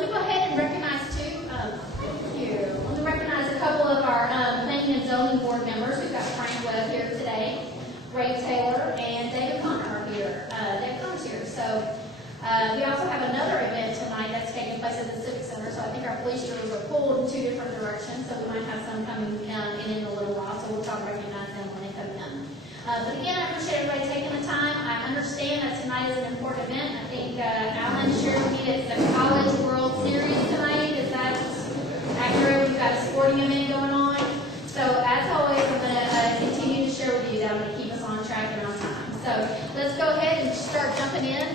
let me go ahead and recognize thank you. Let me recognize a couple of our planning and zoning board members. We've got Frank Webb here today, Ray Taylor, and David Connor are here. David Connor's here. So we also have another event tonight that's taking place at the Civic Center. So I think our police drills are pulled in 2 different directions. So we might have some coming in a little while. So we'll try to recognize them when they come in. But again, I appreciate everybody taking the time. I understand that tonight is an important event. I think Alan shared with me it's the College World Series tonight. Is that accurate? We've got a sporting event going on. So as always, I'm going to continue to share with you that I'm going to keep us on track and on time. So let's go ahead and start jumping in.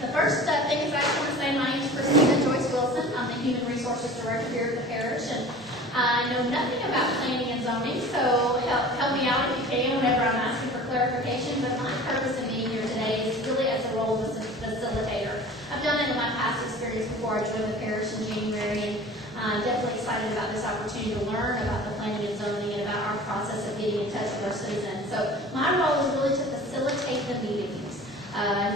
The first thing is I just want to say my name is Christina Joyce Wilson. I'm the Human Resources Director here at the parish, and I know nothing about planning and zoning, so help me out if you can whenever I'm asking for clarification. But my purpose in being here today is really as a role of a facilitator. I've done it in my past experience before I joined the parish in January, and I'm definitely excited about this opportunity to learn about the planning and zoning and about our process of getting in touch with our citizens. So my role is really to facilitate the meetings,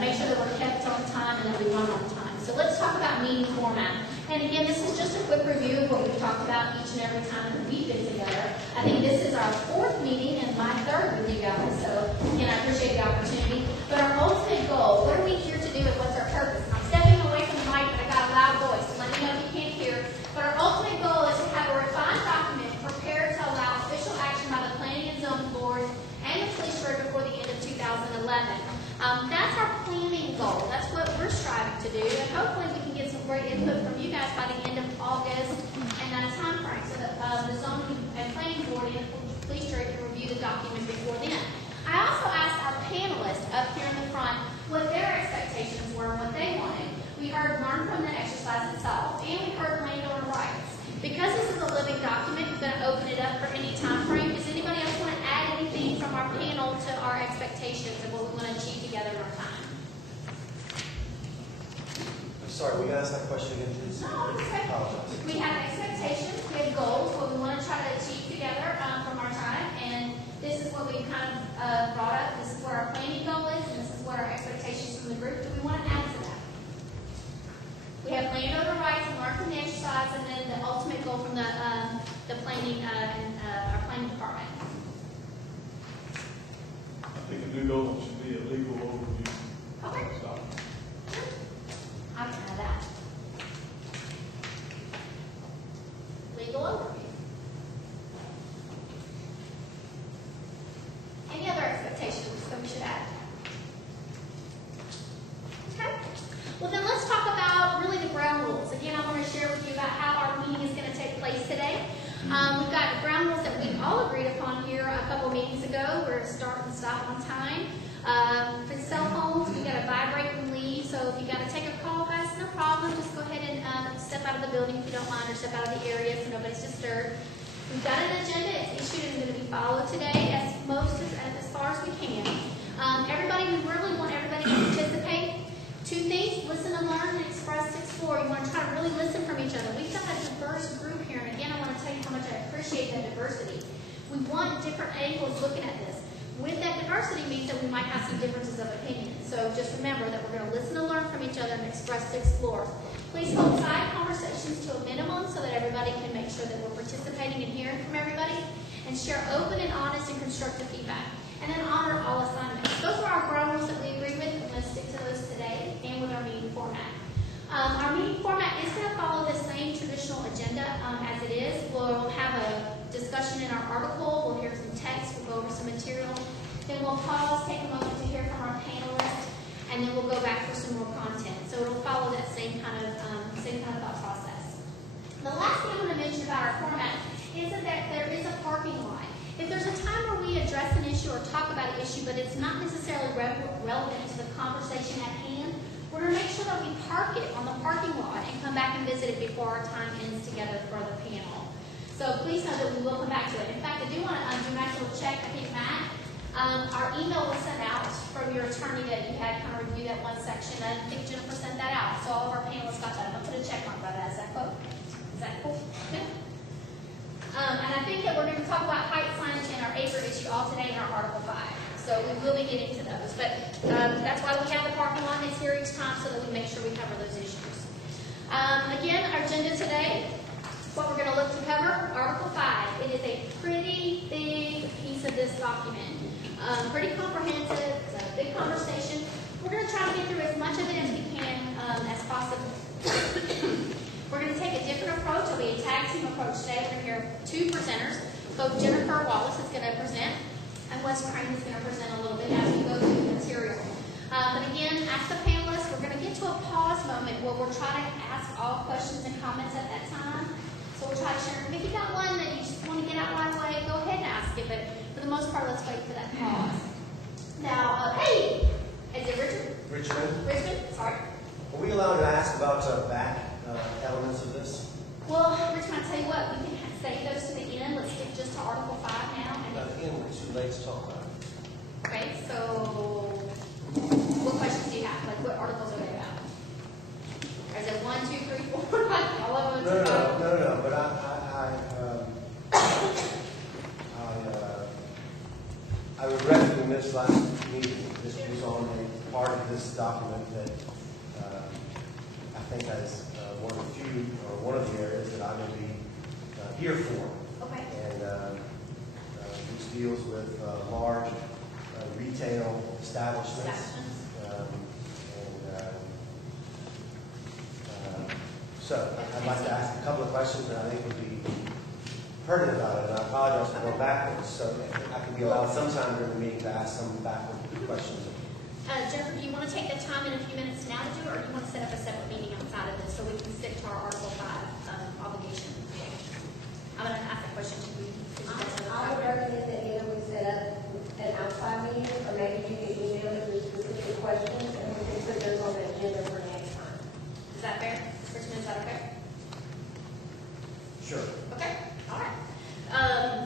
make sure that we're kept on time and that we run on time. So let's talk about meeting format. And again, this is just a quick review of what we've talked about each and every time that we've been together. I think this is our 4th meeting and my 3rd with you guys. So again, I appreciate the opportunity. But our ultimate goal, what are we here to do and what's our purpose? I'm stepping away from the mic, but I got a loud voice, so let me know if you can't hear. But our ultimate goal is to have a refined document prepared to allow official action by the Planning and Zoning Board and the police director before the end of 2011. That's our planning goal. That's what we're striving to do, and hopefully we can get some great input from you guys by the end of August and that time frame, so that the zoning and planning board and the police director can review the document before then. I also asked our panelists up here in the front what their expectations were and what they wanted. We heard learn from the exercise itself, and we heard landowner rights. Because this is a living document, I'm going to open it up for any time frame. Does anybody else want to add anything from our panel to our expectations of what we want to achieve together in our time? I'm sorry, we got to ask that question again, please. No, it's okay. We have expectations, we have goals, what we want to try to achieve together from our time, and this is what we kind of brought up. This is where our planning goal is, and this is what our expectations from the group that we want to add to that. We have landowner rights and learn from the exercise, and then the ultimate goal from the planning and our planning department. I think a new goal should be a legal overview. Okay. I can have that. Legal overview. Any other expectations that we should add? Okay. Well, then let's talk about really the ground rules. Again, I want to share with you about how our meeting is going to take place today. We've got the ground rules that we all agreed upon here a couple meetings ago. We're to start and stop on time. For cell phones, we got to vibrate when we leave. So if you got to take a call, guys, no problem. Just go ahead and step out of the building if you don't mind, or step out of the area so nobody's disturbed. We've got an agenda. It's issued and going to be followed today as far as we can. Everybody, we really want everybody to participate. 2 things: listen and learn, and express, explore. You want to try to really listen from each other. We've got a diverse group here, and again, I want to tell you how much I appreciate that diversity. We want different angles looking at this. With that diversity means that we might have some differences of opinion. So just remember that we're going to listen and learn from each other and express to explore. Please hold side conversations to a minimum so that everybody can make sure that we're participating and hearing from everybody. And share open and honest and constructive feedback. And then honor all assignments. Those are our ground rules that we agree with. We're going to stick to those today and with our meeting format. Our meeting format is going to follow the same traditional agenda as it is. We'll have a discussion in our article. We'll hear some text. We'll go over some material. Then we'll pause, take a moment to hear from our panelists, and then we'll go back for some more content. So it'll follow that same kind of thought process. The last thing I want to mention about our format is that there is a parking lot. If there's a time where we address an issue or talk about an issue, but it's not necessarily relevant to the conversation at hand, we're going to make sure that we park it on the parking lot and come back and visit it before our time ends together for the panel. So please know that we will come back to it. In fact, I do want to do a nice little check. I think, Matt, our email was sent out from your attorney that you had kind of reviewed that one section. I think Jennifer sent that out. So all of our panelists got that. I'm going to put a check mark by that. Is that cool? Is that cool? Yeah. And I think that we're going to talk about height signage and our acre issue all today in our Article 5. So we will be getting to those. But that's why we have the parking lot that's here each time, so that we make sure we cover those issues. through this document. Pretty comprehensive, it's a big conversation. We're going to try to get through as much of it as we can as possible. We're going to take a different approach. It'll be a tag team approach today. We're going to hear two presenters. Both Jennifer Wallace is going to present, and Wes Crane is going to present a little bit as we go through the material. But again, as the panelists, we're going to get to a pause moment where we'll try to ask all questions and comments at that time. So we'll try to share. If you got one that you just want to get out right away, go ahead and ask it. But for the most part, let's wait for that pause. Now, hey, is it Richard? Richmond, sorry. Are we allowed to ask about back elements of this? Well, Richmond, I tell you what, we can save those to the end. Let's get just to Article 5 now. At the end, we're too late to talk about it. Okay, so what questions do you have? Like, what articles are they about? Is it 1, 2, 3, 4? All of them? No. But I regret in this last meeting, this was on a part of this document that I think is one of the areas that I'm going to be here for. Okay. And which deals with large retail establishments. So I'd like to ask a couple of questions that I think would be pertinent about it, and I apologize for going backwards. So I could be allowed sometime during the meeting to ask some backward questions. Jennifer, do you want to take the time in a few minutes now to do it, or do you want to set up a separate meeting outside of this so we can stick to our Article 5 obligation? I'm going to ask a question to you. I would recommend that either we set up an outside meeting, or maybe you can email us with specific questions, and we can put those on the agenda for next time. Is that fair? Richmond, is that okay? Sure. Okay, all right.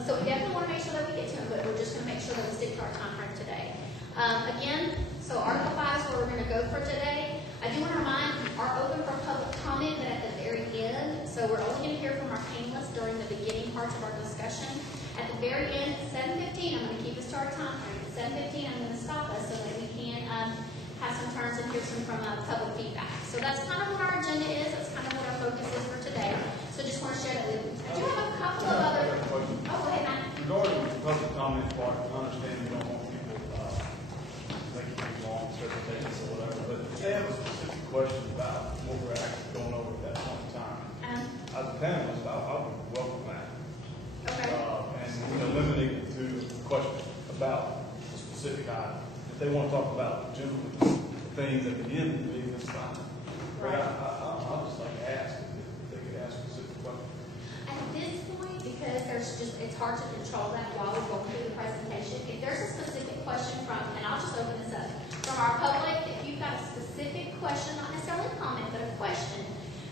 So we definitely want to make sure that we get to it, but we're just going to make sure that we stick to our time frame today. Again, so Article 5 is where we're going to go for today. I do want to remind our open for public comment that at the very end, so we're only going to hear from our panelists during the beginning parts of our discussion. At the very end, at 7:15, I'm going to keep us to our time frame. At 7:15, I'm going to stop us so that we can have some turns and hear some from public feedback. So that's kind of what our agenda is. That's kind of what our focus is for today. So just want to share that with you. I do have a couple of other. Oh, go ahead, Matt. Regarding the public comment part, I understand you don't want people making things long, certain things or whatever, but if they have a specific question about what we're actually going over at that point in time, as a panelist, I would welcome that. Okay. And limiting it to questions about a specific item. If they want to talk about general things at the end of the meeting, that's fine. But Right. I'll just like to ask if they could ask specific questions. At this point, because it's hard to control that while we're going through the presentation, if there's a specific question and I'll just open this up, from our public, if you've got a specific question, not necessarily a comment, but a question,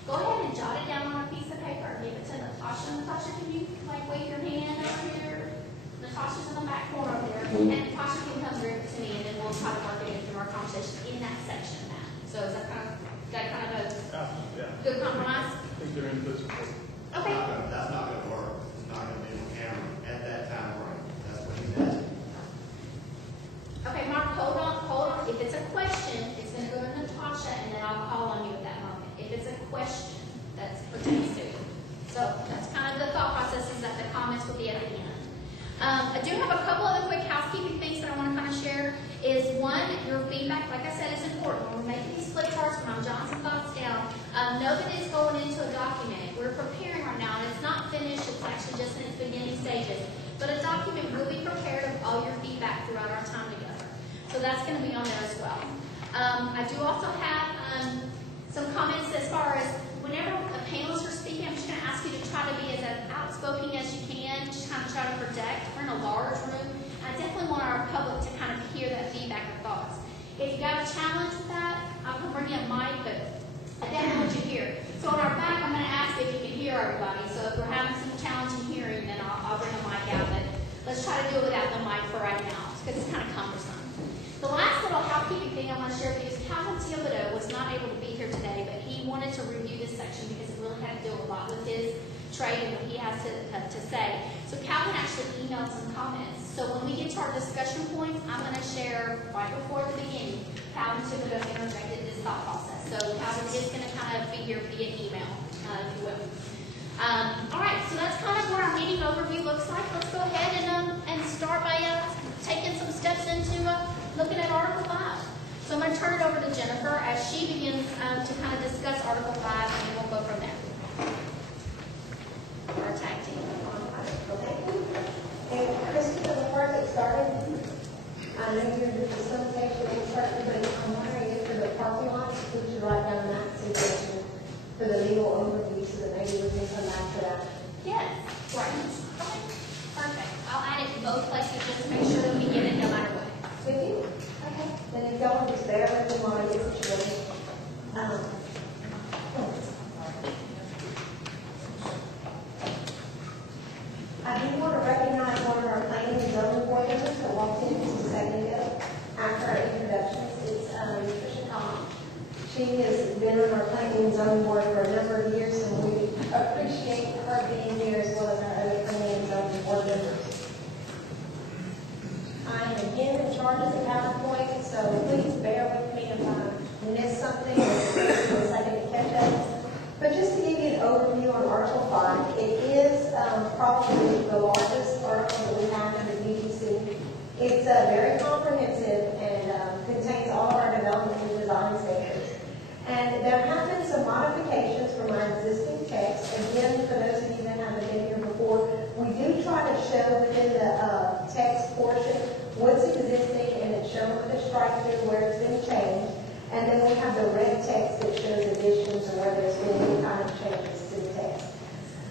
go ahead and jot it down on a piece of paper and give it to Natasha. Natasha, can you wave your hand over here? Natasha's in the back corner over there, and Natasha can come bring it to me, and then we'll try to work it into our conversation in that section. So is that kind of Yeah. good compromise? I think their input's important. Okay. That's not going to work. It's not going to be on camera at that time, right? That's what he's asking. Okay, Mark, hold on. If it's a question, it's going to go to Natasha, and then I'll call on you at that moment. If it's a question that pertains to you. So that's kind of the thought process, is that the comments will be at the end. I do have a couple other quick housekeeping things that I want to kind of share. Is one, your feedback, like I said, is important. When we're making these flip charts, when I'm jotting some thoughts down, know that it's going into a document. We're preparing right now, and it's not finished. It's actually just in its beginning stages. But a document will be prepared of all your feedback throughout our time together. So that's going to be on there as well. I do also have some comments as far as whenever the panelists are speaking, I'm just going to ask you to try to be as outspoken as you can, just kind of try to project. We're in a large room. I definitely want our public to kind of hear that feedback or thoughts. If you got a challenge with that, I'm going to bring you a mic, but I definitely want you to hear. So on our back, I'm going to ask if you can hear everybody. So if we're having some challenge in hearing, then I'll bring a mic out. But let's try to do it without the mic for right now, because it's kind of cumbersome. The last little housekeeping thing I want to share with you is Calvin Thibodeau was not able to be here today, but he wanted to review this section because it really had to do a lot with his trade and what he has to say. So Calvin actually emailed some comments. So when we get to our discussion points, I'm going to share right before the beginning. Calvin Thibodeau interjected this thought process. So Calvin is going to kind of be here via email, if you will. All right, so that's kind of what our meeting overview looks like. Let's go ahead and start by taking some steps into looking at Article 5. So I'm going to turn it over to Jennifer as she begins to kind of discuss Article 5, and then we'll go from there. Our tag team. And Christopher, before I get started, I know you're doing the facilitation and starting, but I'm wondering if for the parking lots, we should write down that suggestion for the legal overview so that maybe we can come back to that. Yes, right. Okay, perfect. I'll add it in both places just to make sure that we get it no matter what. With you? Okay. Then if y'all just bear with me while I get situated. I do want to recognize one of our planning and zoning board members that walked in just a second ago after our introductions. It's Tricia Tom. She has been on our planning and zoning board for a number of years, and we appreciate her being here as well as our other planning and zoning board members. I am again in charge of the PowerPoint, so please bear with me if I miss something or if it's a second to catch up. But just to give you an overview on Article 5, it is probably the largest article that we have under UDC. It's very comprehensive and contains all of our development and design standards. And there have been some modifications from our existing text. Again, for those of you that haven't been here before, we do try to show within the text portion what's existing, and it's shown with a strike through where it's been changed. And then we have the red text that shows additions or where there's been any kind of changes to the text.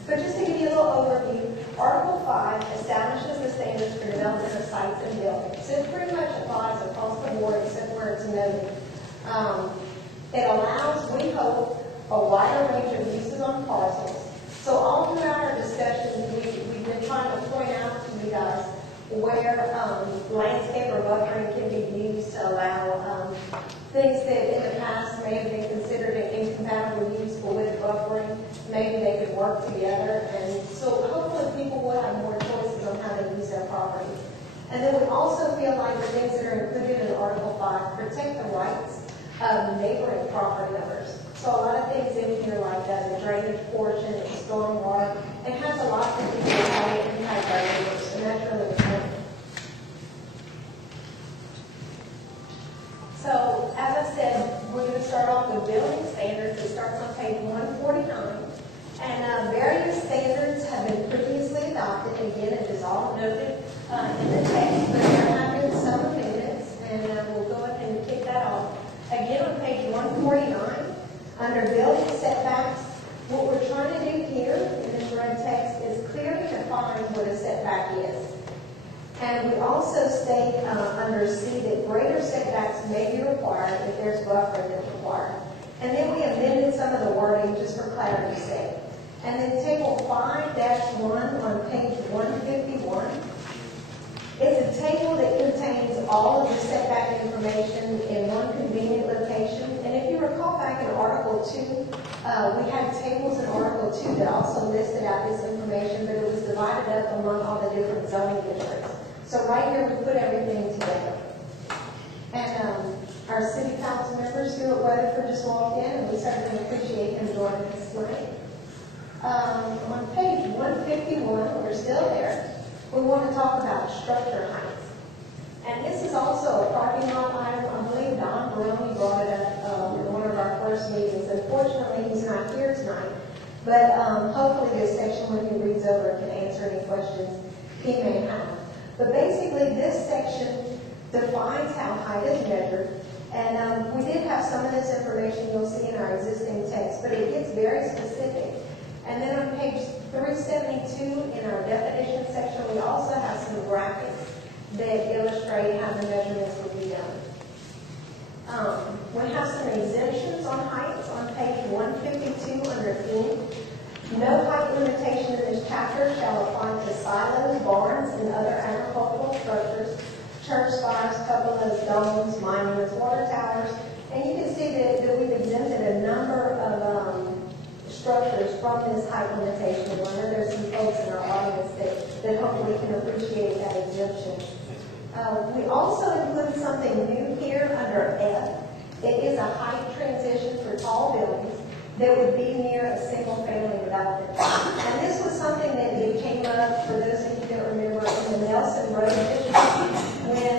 But just to give you a little overview, Article 5 establishes the standards for development of sites and buildings. So it pretty much applies across the board except where it's noted. It allows, we hope, a wider range of uses on parcels. So all throughout our discussions, we've been trying to point out to you guys where landscape or buffering can be used to allow things that in the past may have been considered an incompatible use, but with buffering, maybe they could work together. And so hopefully people will have more choices on how to use their property. And then we also feel like the things that are included in Article 5 protect the rights of neighboring property owners. So a lot of things in here like the drainage portion, stormwater, it has a lot to do with how we impact our neighbors, and that's really important. So, as I said, we're going to start off with building standards. It starts on page 149. And various standards have been previously adopted. Again, it is all noted in the text, but there have been some amendments, and we'll go ahead and kick that off. Again, on page 149, under building setbacks, what we're trying to do here in this red text is clearly define what a setback is. And we also state under C that greater setbacks may be required if there's buffering that's required. And then we amended some of the wording just for clarity's sake. And then table 5-1 on page 151. It's a table that contains all of the setback information in one convenient location. And if you recall back in Article 2, we had tables in Article 2 that also listed out this information, but it was divided up among all the different zoning districts. So right here we put everything together. And our city council member, Stuart Weatherford, just walked in, and we certainly appreciate him joining us tonight. On page 151, we're still there. We want to talk about structure heights. And this is also a parking lot item. I believe Don Baroni brought it up in one of our first meetings. Unfortunately, he's not here tonight. But hopefully this section, when he reads over, can answer any questions he may have. But basically, this section defines how height is measured. And we did have some of this information you'll see in our existing text, but it gets very specific. And then on page 372 in our definition section, we also have some graphics that illustrate how the measurements will be done. We have some exemptions on heights on page 152 under E. No height limitation in this chapter shall apply to silos, barns, and other agricultural structures, church spires, cupolas, domes, monuments, water towers. And you can see that we've exempted a number of structures from this height limitation. I know there's some folks in our audience that hopefully can appreciate that exemption. We also include something new here under F. It is a height transition for tall buildings. that would be near a single-family development. And this was something that it came up, for those of you that remember, in the Nelson Road district, when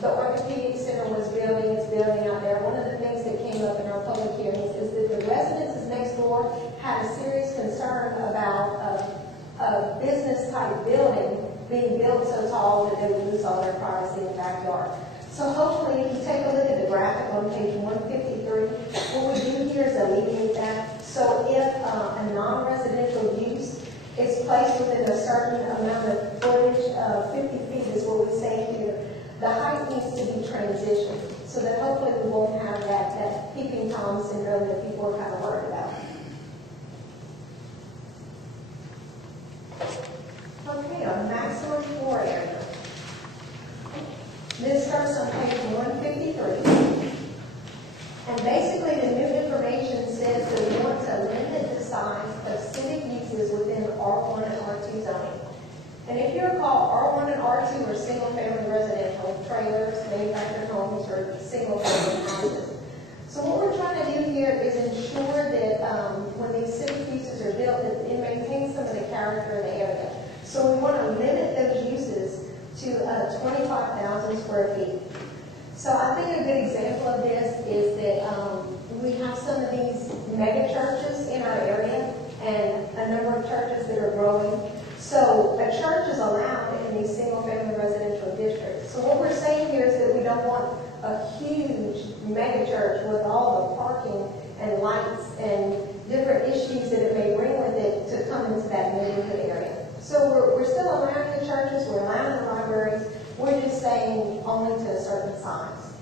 the orthopedic center was building its building out there. One of the things that came up in our public hearings is that the residences next door had a serious concern about a business-type building being built so tall that they would lose all their privacy in the backyard. So hopefully, if you take a look at the graphic on page 153, what we do here is alleviate that. So if a non-residential use is placed within a certain amount of footage, 50 feet is what we say here, the height needs to be transitioned so that hopefully we won't have that peeping Tom syndrome that people are kind of worried about. Okay, our maximum floor area. This starts on page 153. And basically the new information says that we want to limit the size of civic uses within R1 and R2 zoning. And if you recall, R1 and R2 are single-family residential, trailers, manufactured homes, or single-family houses. So what we're trying to do here is ensure that when these civic uses are built, that it maintains some of the character of the area. So we want to limit those uses to 25,000 square feet. So I think a good example of this is that we have some of these mega churches in our area and a number of churches that are growing. So a church is allowed in these single-family residential districts. So what we're saying here is that we don't want a huge mega church with all the parking and lights and different issues that it may bring with it to come into that neighborhood area. So we're still allowing the churches, we're allowing the libraries, we're just saying only to a certain size.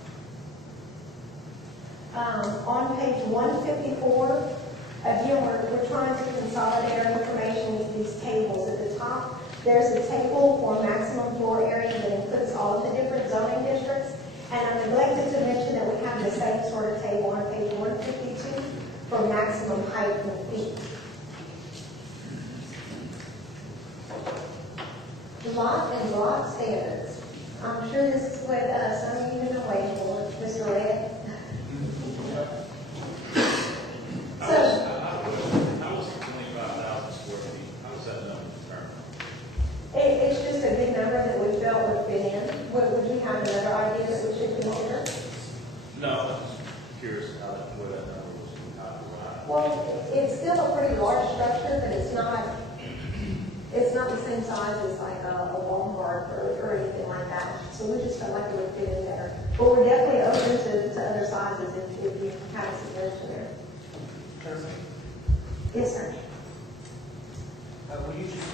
On page 154, again, we're trying to consolidate our information into these tables. At the top, there's a table for maximum floor area that includes all of the different zoning districts. And I neglected to mention that we have the same sort of table on page 152 for maximum height in feet. Lot and block standards. I'm sure this is what some of you have been waiting for, Mr. Red. How was 25,000 square feet? How was that number determined? It's just a big number that we felt would fit in. Would you have another idea that we should consider? No, I'm just curious where that number was derived. Well, it's still a pretty large structure, but it's not the same size as like a Walmart or anything like that. So we just felt like it would fit in there. But we're definitely open to other sizes if you have a suggestion there. Yes, sir. Will you just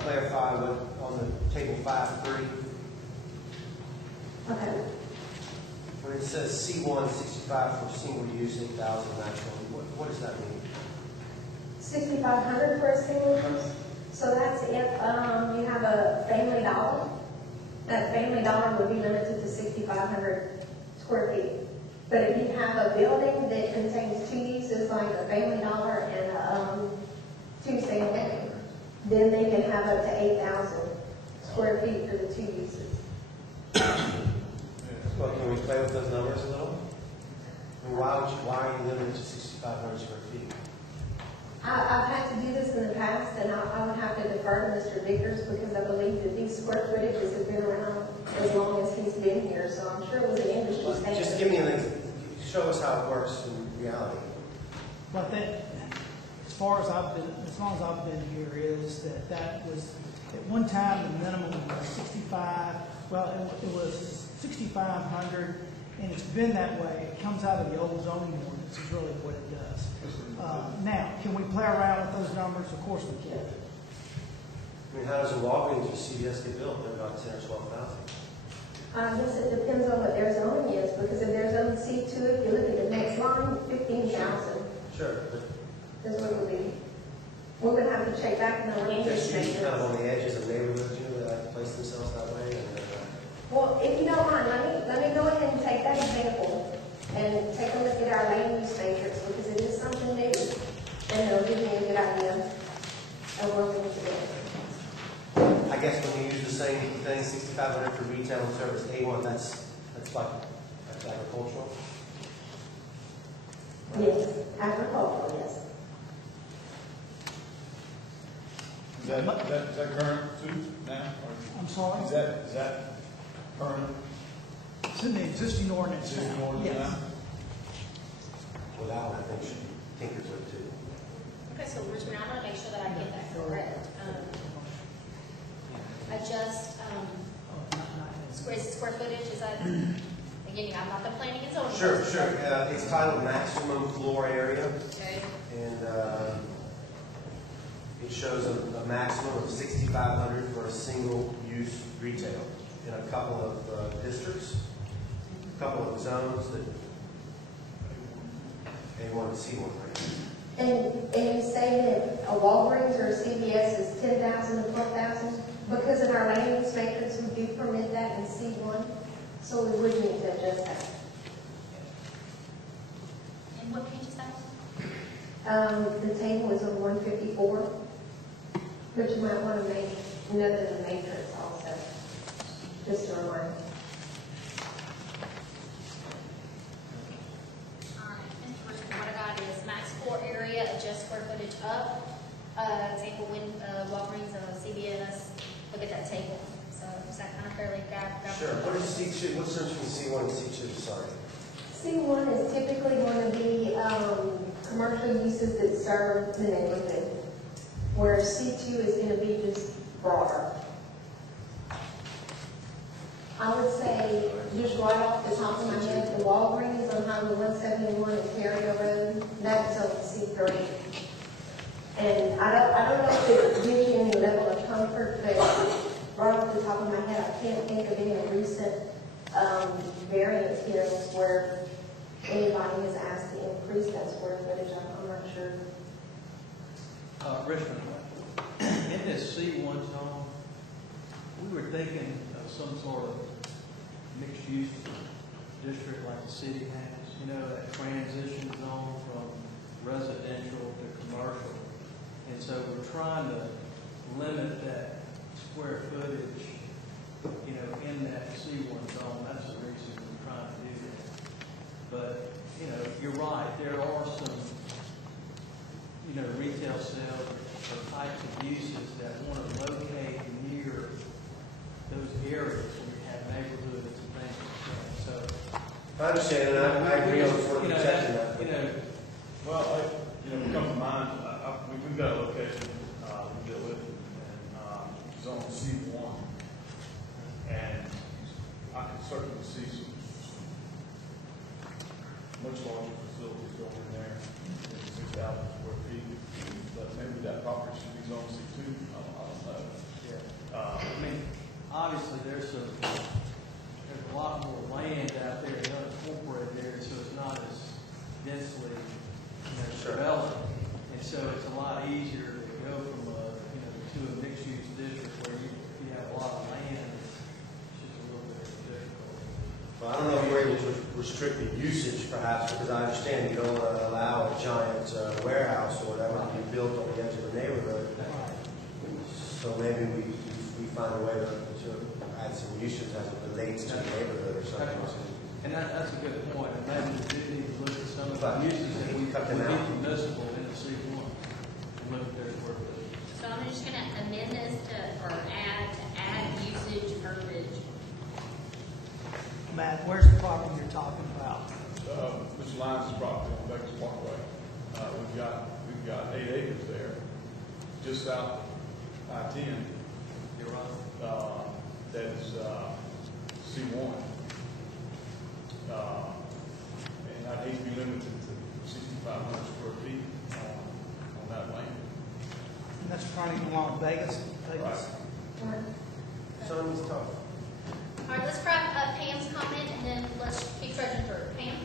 clarify what on the table 5.3, Okay. where it says C1 65 for single use, 8,000 maximum? What does that mean? 6,500 for a single use. So that's if you have a Family Dollar. That Family Dollar would be limited to 6,500 square feet. But if you have a building that contains two uses, like a Family Dollar and a two-stay living, then they can have up to 8,000 square feet for the two uses. Well, can we play with those numbers a little? I mean, why are you limited to 6,500 square feet? I've had to do this in the past, and I would have to defer to Mr. Vickers because I believe that these square footages have been around as long as he's been here, so I'm sure it was an industry standard. Just give me show us how it works in reality. Well, I think as long as I've been here is that was at one time the minimum was 65. Well, it was 6,500, and it's been that way. It comes out of the old zoning ordinance is really what it does. Now, can we play around with those numbers? Of course we can. I mean, how does a Walgreens or CVS get built? They're about 10 or 12,000. I guess it depends on what their zoning is, because if their zone C2, if you look at the next line, 15,000 Sure, but is what it would be. We would have to check back in the range. there's kind of on the edges of neighborhoods, they like to place themselves that way. And, Well, if you don't mind, let me go ahead and take that example and take a look at our land use matrix, because it is something new, and it'll give me a good idea of working together. I guess when you use the same thing, 6,500 for retail and service, A1, that's agricultural. Yes, agricultural. Is that current too now? I'm sorry? Is that current? It's in the existing ordinance Existing now. ordinance Yes. now? Well, that one I think should be tinkered with too. Okay, so Richmond, I want to make sure that I get that correct. Adjust, Oh, not square footage, is that, again, I'm not the planning and zoning. Sure. It's titled maximum floor area, Okay, and it shows a maximum of 6,500 for a single-use retail in a couple of districts, a couple of zones that they want to see one right. And you say that a Walgreens or a CVS is 10,000 and 12,000? Because in our land use matrix, we do permit that in C1, so we would need to adjust that. and what page is that? The table is on 154, but you might want to make note of the matrix also, just a reminder. All right, Mr. Richmond, what I got is max floor area, adjust square footage up. Table when Walgreens, CVS, look at that table. So is that kind of fairly grab? Sure. What is C2? What's the difference between C1 and C2? Sorry. C1 is typically going to be commercial uses that serve the neighborhood, where C2 is going to be just broader. I would say, just right off the top of my head, the Walgreens on Highway 171 and Ontario Road, that's on C3. And I don't know if it gives you any level of comfort, but right off the top of my head, I can't think of any recent variance hearings where anybody has asked to increase that square footage. I'm not sure. Richmond, in this C1 zone, we were thinking of some sort of mixed-use district like the city has, you know, that transition zone from residential to commercial. And so we're trying to limit that square footage, you know, in that C1 zone. That's the reason we're trying to do that. But, you know, you're right, there are some, you know, retail sales or types of uses that want to locate near those areas where we have neighborhoods and things like that. So, I understand, and I agree on sort of protecting that. you know, Well, come to mind, we've got a location we deal with in zone C1, and I can certainly see some much larger facilities going in there, 6,000 square feet, but maybe that property should be zone C2, I don't know. yeah. I mean, obviously there's a lot more land out there in unincorporated areas, so it's not as densely, you know, Sure. developed. And so it's a lot easier to go from to a mixed-use district where you have a lot of land. It's just a little bit difficult. Well, I don't know if we're able to restrict the usage perhaps, because I understand you don't want to allow a giant warehouse or whatever to be built on the edge of the neighborhood. So maybe we find a way to add some uses as it relates to the neighborhood or something. And that's a good point. And maybe we do need to look at some of But the uses that we cut them keep out. municipal in the C1 and look at their square footage. So I'm just gonna amend this to add usage verbiage. Matt, where's the property you're talking about? Mr. Lyons' property on Vegas Parkway. We've got 8 acres there, just south I-10. You're right. That is C1. And I need to be limited to 6,500 square feet on that land. And that's running along Vegas. Right. Something's tough. All right, let's wrap up Pam's comment and then let's keep trudging through. Pam?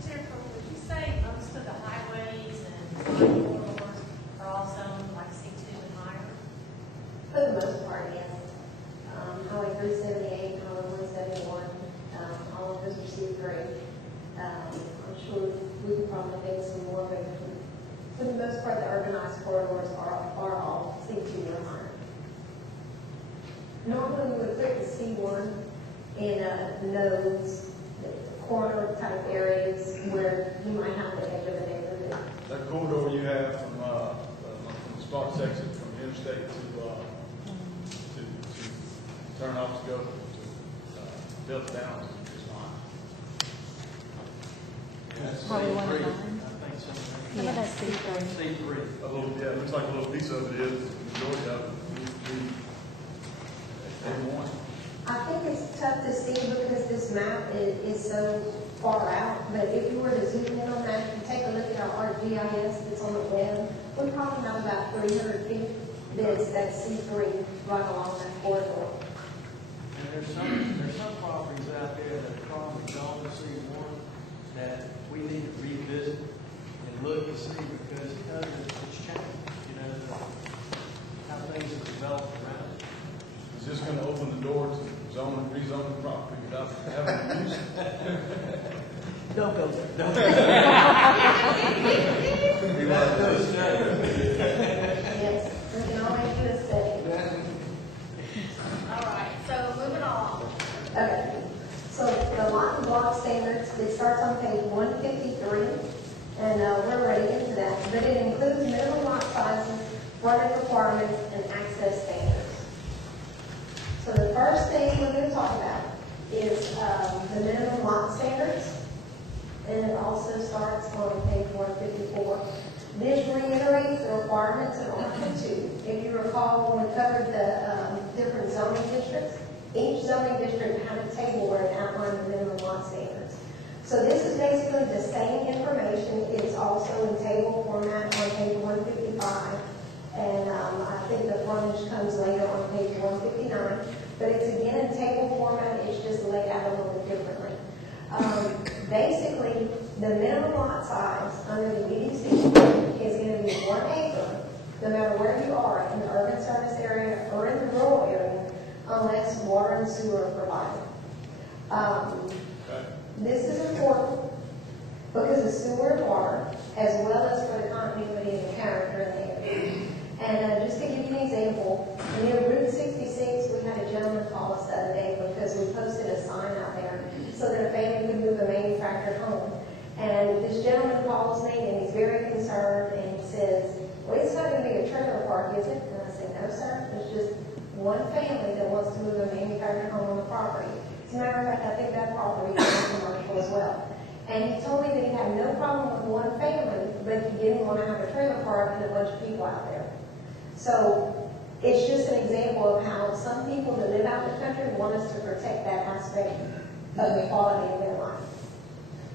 Senator, would you say most of the highways and corridors are all zoned like C2 and higher? For the most part, yes. Highway 378, Highway 171, all of those are C3. I'm sure we could probably make some more, but for the most part, the urbanized corridors are all C2 or higher. Normally, we would put the C1 in those corner type areas where you might have the edge of a neighborhood. That corridor you have from the Sparks exit from Interstate state to turn off to go to build down is fine. Probably one of C3, mine. I think so. Some of that's C3. C3. A little, yeah, it looks like a little piece of it is, the majority of it. They want. I think it's tough to see because this map is so far out, but if you were to zoom in on that and take a look at our ArcGIS that's on the web, we probably have about 300 feet that's C3 right along that corridor. And there's some properties out there that are probably gone to C1 that we need to revisit and look and see because it's changed, you know, how things have developed around it. Is this going to open the door to rezoning property without having use? Don't go there. Yes, we can always do a study. All right, so moving on. Okay, so the lot and block standards, it starts on page 153, and we're already into that, but it includes minimum lot sizes, frontage requirements, and access standards. So the first thing we're going to talk about is the minimum lot standards, and it also starts on page 154. This reiterates the requirements in Article 2. If you recall, when we covered the different zoning districts, each zoning district had a table where it outlined the minimum lot standards. So this is basically the same information. It's also in table format on page 155. And I think the frontage comes later on page 159. But it's again in table format. It's just laid out a little bit differently. Basically, the minimum lot size under the UDC is going to be 1 acre, no matter where you are, in the urban service area or in the rural area, unless water and sewer are provided. This is important because of sewer and water, as well as for the continuity and the character in the area. And just to give you an example, near Route 66, we had a gentleman call us the other day because we posted a sign out there so that a family could move a manufactured home. And this gentleman calls me and he's very concerned and he says, well, it's not going to be a trailer park, is it? And I said, no, sir. It's just one family that wants to move a manufactured home on the property. As a matter of fact, I think that property is commercial as well. And he told me that he had no problem with one family, but he didn't want to have a trailer park and a bunch of people out there. So it's just an example of how some people that live out in the country want us to protect that aspect of the quality of their life.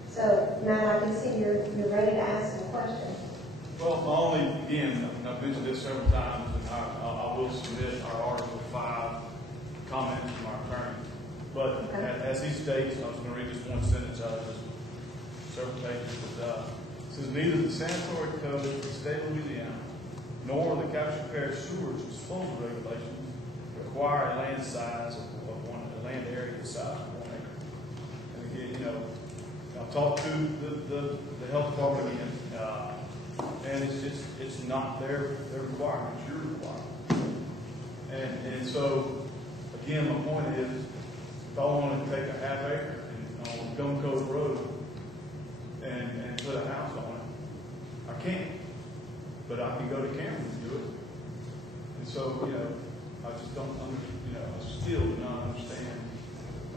So, Matt, I can see you're ready to ask some questions. Well, my only, again, I've mentioned this several times, and I will submit our Article 5 comments from our attorney. But as he states, and I was going to read just one sentence out of this, several pages, but it says, neither the sanitary code of the state of Louisiana nor the Capture Parish sewage disposal regulations require a land size of a land area the size of 1 acre. And again, you know, I've talked to the health department again, and it's not their requirement, it's your requirement. And so, again, my point is, if I wanted to take a half acre on Gum Cove Road and put a house on it, I can't. But I can go to Cameron and do it. And so, you know, I just don't, I still do not understand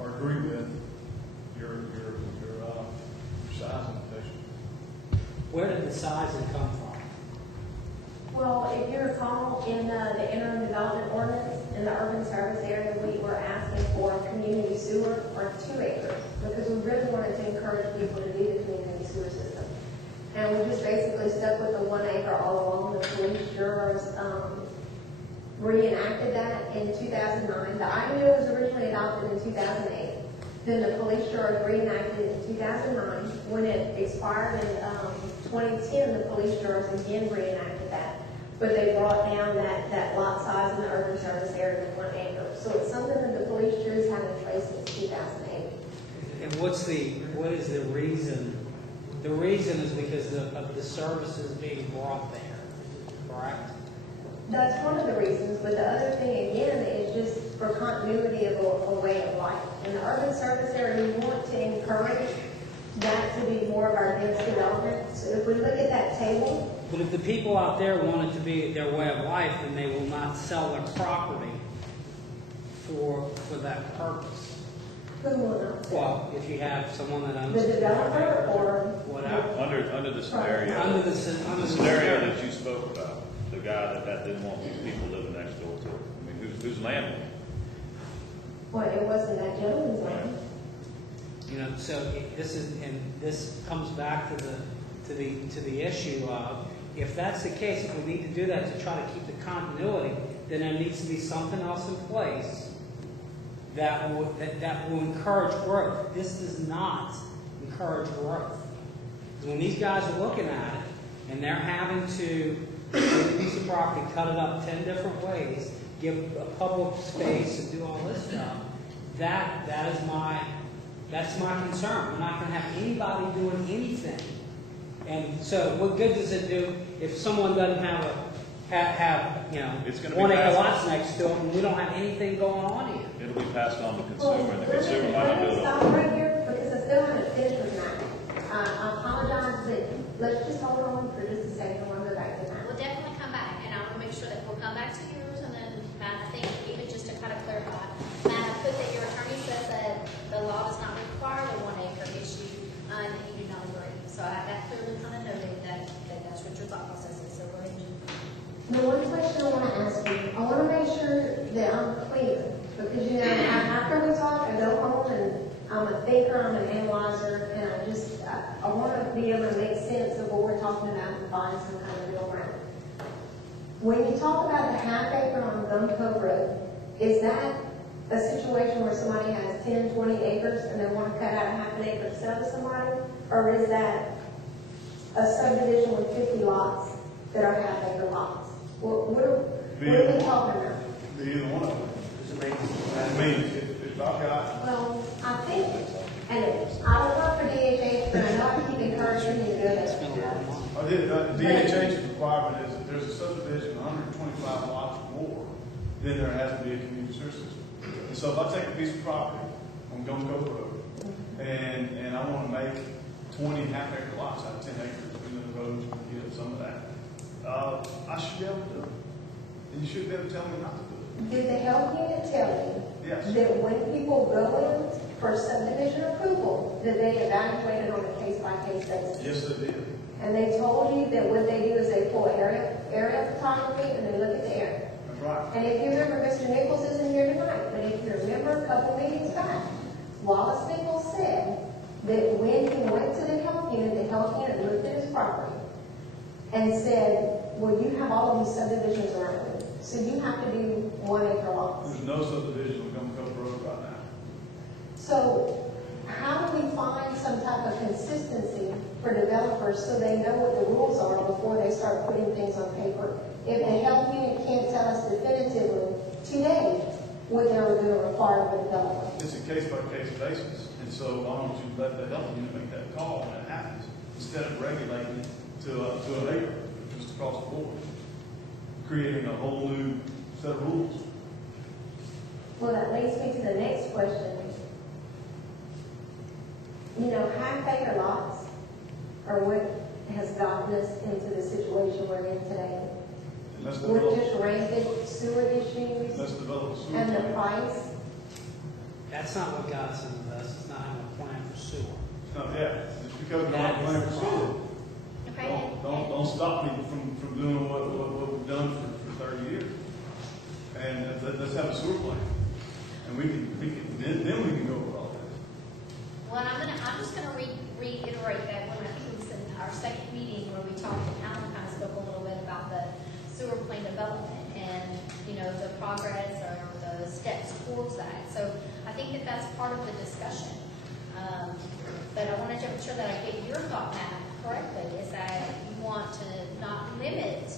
or agree with your size limitation. Where did the sizing come from? Well, if you recall, in the interim development ordinance in the urban service area, we were asking for a community sewer or 2 acres because we really wanted to encourage people to do the community sewer system. And we just basically stuck with the 1 acre all along. The police jurors reenacted that in 2009. The IMO was originally adopted in 2008. Then the police jurors reenacted it in 2009. When it expired in 2010, the police jurors again reenacted that. But they brought down that lot size in the urban service area to 1 acre. So it's something that the police juries have in place since 2008. And what is the reason? The reason is because of the services being brought there, correct? That's one of the reasons, but the other thing again is just for continuity of a way of life. In the urban service area, we want to encourage that to be more of our dense development. So if we look at that table, But if the people out there want it to be their way of life, then they will not sell their property for that purpose. Who will not sell? Well, if you have someone that owns The developer or? whatever. Under the scenario. Under the scenario that you spoke about, the guy that didn't want these people living next door to him. I mean, whose land was it? Well, it wasn't that gentleman's land. You know, so this comes back to the issue of, if that's the case, if we need to do that to try to keep the continuity, then there needs to be something else in place that will encourage growth. This does not encourage growth. When these guys are looking at it and they're having to take a piece of property, cut it up 10 different ways, give a public space and do all this stuff, that's my concern. We're not going to have anybody doing anything. And so what good does it do if someone doesn't have It's gonna be 1 acre passed- lots next to them and we don't have anything going on here? It'll be passed on to the consumer, and the consumer might not be able to. Stop right here, because I still haven't finished with that. I apologize, but let's just hold on for just a second, we'll go back to that. We'll definitely come back, and I want to make sure that we'll come back to yours, and then, Matt, I think even just to kind of clarify, Matt, I put that your attorney says that the law does not require the 1 acre issue, and that you do not agree. So I got clearly kind of noted that that's what your thought process is, so go ahead and. The one question I want to ask you, I want to make sure that I'm clear, because you know, after we talk, I go home and I'm a thinker, I'm an analyzer, and I want to be able to make sense of what we're talking about and find some kind of middle ground. When you talk about the half acre on Gum Cove Road, is that a situation where somebody has 10, 20 acres and they want to cut out a half an acre to sell to somebody? Or is that a subdivision with 50 lots that are half acre lots? What are we talking about? Either one of them. I mean, if I've got, Well, I think, and I don't work for DHH, but I know I keep encouraging you to do this. DHH's requirement is that there's a subdivision 125 lots or more, then there has to be a community sewer system. And so if I take a piece of property on Gum Cove Road, and I want to make 20 half-acre lots out of 10 acres, and the roads will get some of that, I should be able to do it. And you should be able to tell me not to do it. Did the health unit tell you Yes. that when people go in for subdivision approval, that they evaluate it on a case-by-case basis? Yes, they did. And they told you that what they do is they pull area photography and they look at the area. That's right. And if you remember, Mr. Nichols isn't here tonight, but if you remember a couple meetings back, Wallace Nichols said that when he went to the health unit looked at his property and said, well, you have all of these subdivisions around you, so you have to do 1 acre lots. There's no subdivision on Gum Cove Road right now. So how do we find some type of consistency for developers so they know what the rules are before they start putting things on paper? If the health unit can't tell us definitively today what they're going to require of a developer. It's a case-by-case basis, and so why don't you let the health unit make that call when it happens, instead of regulating it to an acre, just across the board, creating a whole new set of rules. Well, that leads me to the next question. You know, half acre lots are what has gotten us into the situation we're in today. And let's With develop, just rampant sewer issues let's develop a sewer and the plant. price. That's not what got us into this. It's not having a plan for sewer. It's not, yeah, it's because we're That not is playing the for problem. sewer. Okay. Don't stop me from doing what we've done for 30 years. And let's have a sewer plant. And then we can go over all that. Well, I'm just gonna reiterate that when I think it was in our second meeting where we talked, and Alan kind of spoke a little bit about the sewer plant development and, you know, the progress or the steps towards that. So I think that that's part of the discussion. But I wanted to make sure that I get your thought, Matt, correctly, is that you want to not limit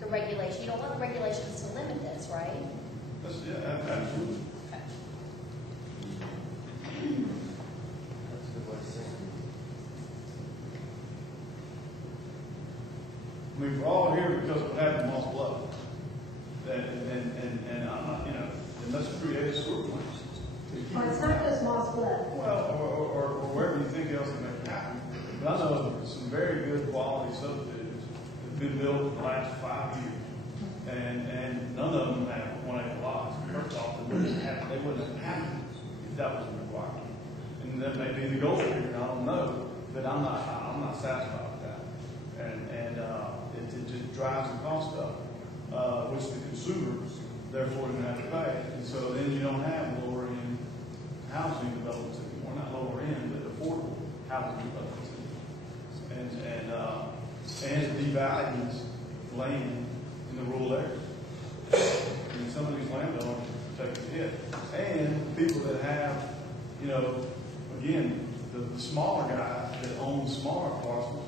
the regulation. You don't want the regulations to limit this, right? Yeah, absolutely. Okay. That's a good way to say it. I mean, we're all here because of what happened in Moss Bluff. And I'm not, you know, and let's create a sewer plant. Well, it's not just Moss Bluff. Well, or wherever you think else can make it happen. But I know some very good quality subdivisions been built in the last 5 years. And none of them have 1 acre lots. First off, they wouldn't have if that was a requirement. And that may be the goal here, I don't know, but I'm not satisfied with that. And it just drives the cost up, which the consumers therefore didn't have to pay. And so then you don't have lower end housing developments anymore, not lower end, but affordable housing developments anymore. And it devalues land in the rural areas. And some of these landowners take a hit. And people that have, you know, again, the smaller guys that own smaller parcels,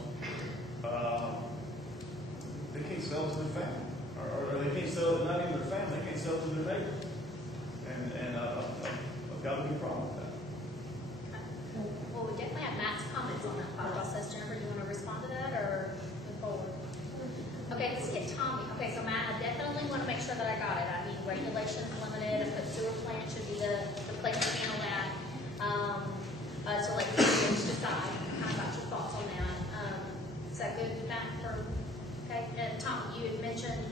they can't sell it to their family. Or they can't sell it, not even their family, they can't sell it to their neighbors. And I've got a big problem with that. Well, we definitely have Matt's comments on that thought process. Jennifer, do you want to respond to that or move forward? Okay, let's get Tommy. Okay, so Matt, I definitely want to make sure that I got it. I mean, regulations limited, a sewer plant should be the place to handle that. So like, just decide, kind of got your thoughts on that. Is that good, Matt? Okay, and Tom, you had mentioned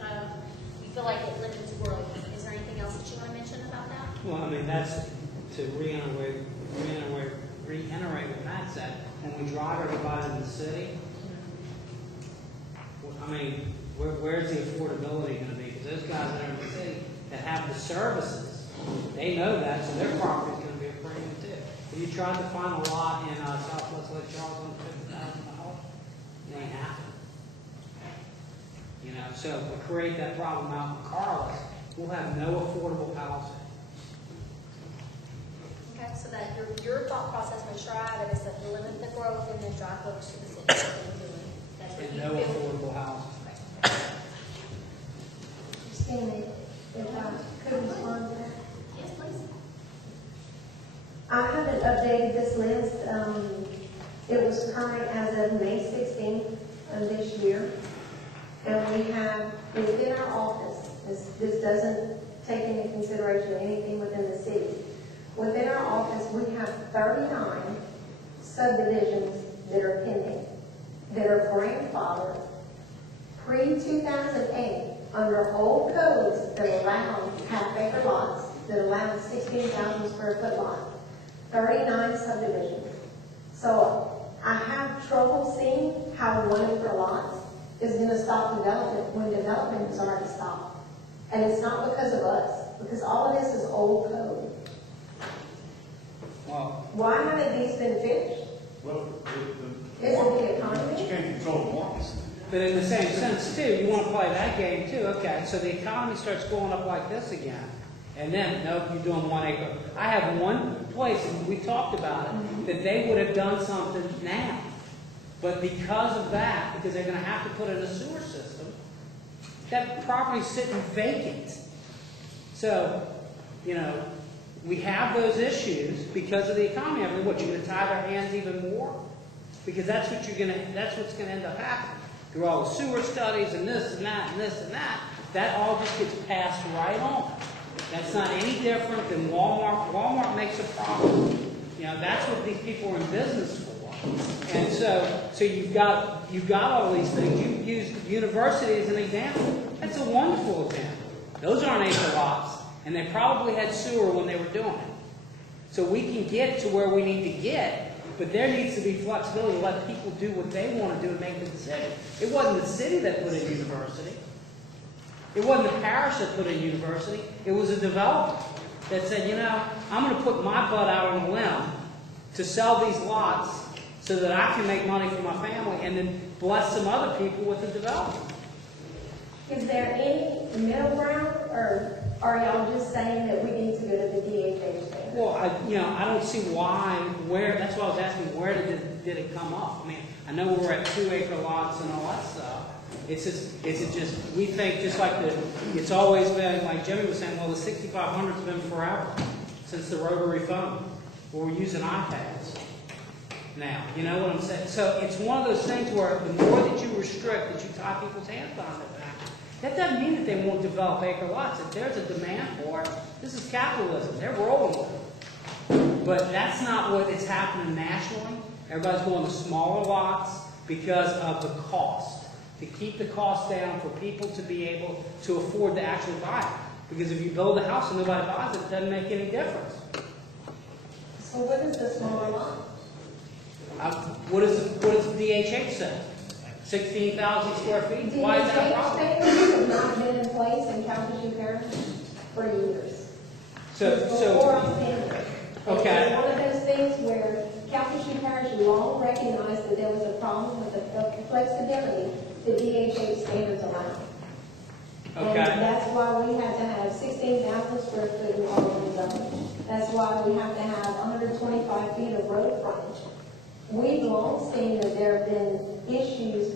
you feel like it limits growth. Is there anything else that you want to mention about that? Well, I mean, that's to reiterate what Matt said. When we drive everybody in the city, I mean, where's the affordability going to be? Because those guys that are in the city that have the services, they know that, so their property is going to be a premium too. If you tried to find a lot in Southwest Lake Charles on $50,000, it ain't happening. You know, so if we create that problem out in Carlos, we'll have no affordable housing. Okay, so that your thought process, make sure I have it, is that limit the growth and then drive folks to the city. That's what we're doing. That's what And you no feel. affordable housing. Christine, if I could respond to that. Yes, please. I haven't updated this list. It was current as of May 16th of this year. And we have within our office, this doesn't take into consideration anything within the city. Within our office, we have 39 subdivisions that are pending, that are grandfathered pre-2008 under old codes that allow half-acre lots, that allow 16,000 square foot lot. 39 subdivisions. So I have trouble seeing how 1 acre lots is going to stop development when development has already stopped. And it's not because of us, because all of this is old code. Well, Why haven't these been finished? Well, Isn't the economy? you can't control the markets. but in the same sense too, you want to play that game too. Okay, so the economy starts going up like this again. And then, nope, you're doing 1 acre. I have one place, and we talked about it, that they would have done something now. But because of that, because they're going to have to put in a sewer system, that property's sitting vacant. So, you know, we have those issues because of the economy. I mean, what, you're going to tie their hands even more? Because that's what that's what's going to end up happening. Through all the sewer studies and this and that and this and that, that all just gets passed right on. That's not any different than Walmart. Walmart makes a profit. You know, that's what these people are in business for. And so you've got all these things. You used university as an example. That's a wonderful example. Those aren't acre lots, and they probably had sewer when they were doing it. So we can get to where we need to get, but there needs to be flexibility to let people do what they want to do and make the decision. It wasn't the city that put in university. It wasn't the parish that put in university. It was a developer that said, you know, I'm going to put my butt out on a limb to sell these lots so that I can make money for my family and then bless some other people with the development. Is there any middle ground, or are y'all just saying that we need to go to the DHA standard? Well, I don't see where, that's why I was asking, where did it come up? I mean, I know we're at 2 acre lots and all that stuff. It's just, we think just like it's always been, like Jimmy was saying, well, the 6500's been forever, since the rotary phone. Well, we're using iPads now, you know what I'm saying? So it's one of those things where the more that you restrict, that you tie people's hands behind their back, that doesn't mean that they won't develop acre lots. If there's a demand for it, this is capitalism. They're rolling with it. But that's not what is happening nationally. Everybody's going to smaller lots because of the cost. to keep the cost down for people to be able to afford to actually buy it. Because if you build a house and nobody buys it, it doesn't make any difference. So what is the smaller lot? What does DHH say? 16,000 square feet? Why is that a problem? DHH have not been in place in Calhoun Parish for years. So, Before I came here. okay. It's one of those things where Calhoun Parish long recognized that there was a problem with the flexibility the DHH standards allow. Okay. And that's why we have to have 16,000 square foot in R1 zone. That's why we have to have 125 feet of road frontage. We've long seen that there have been issues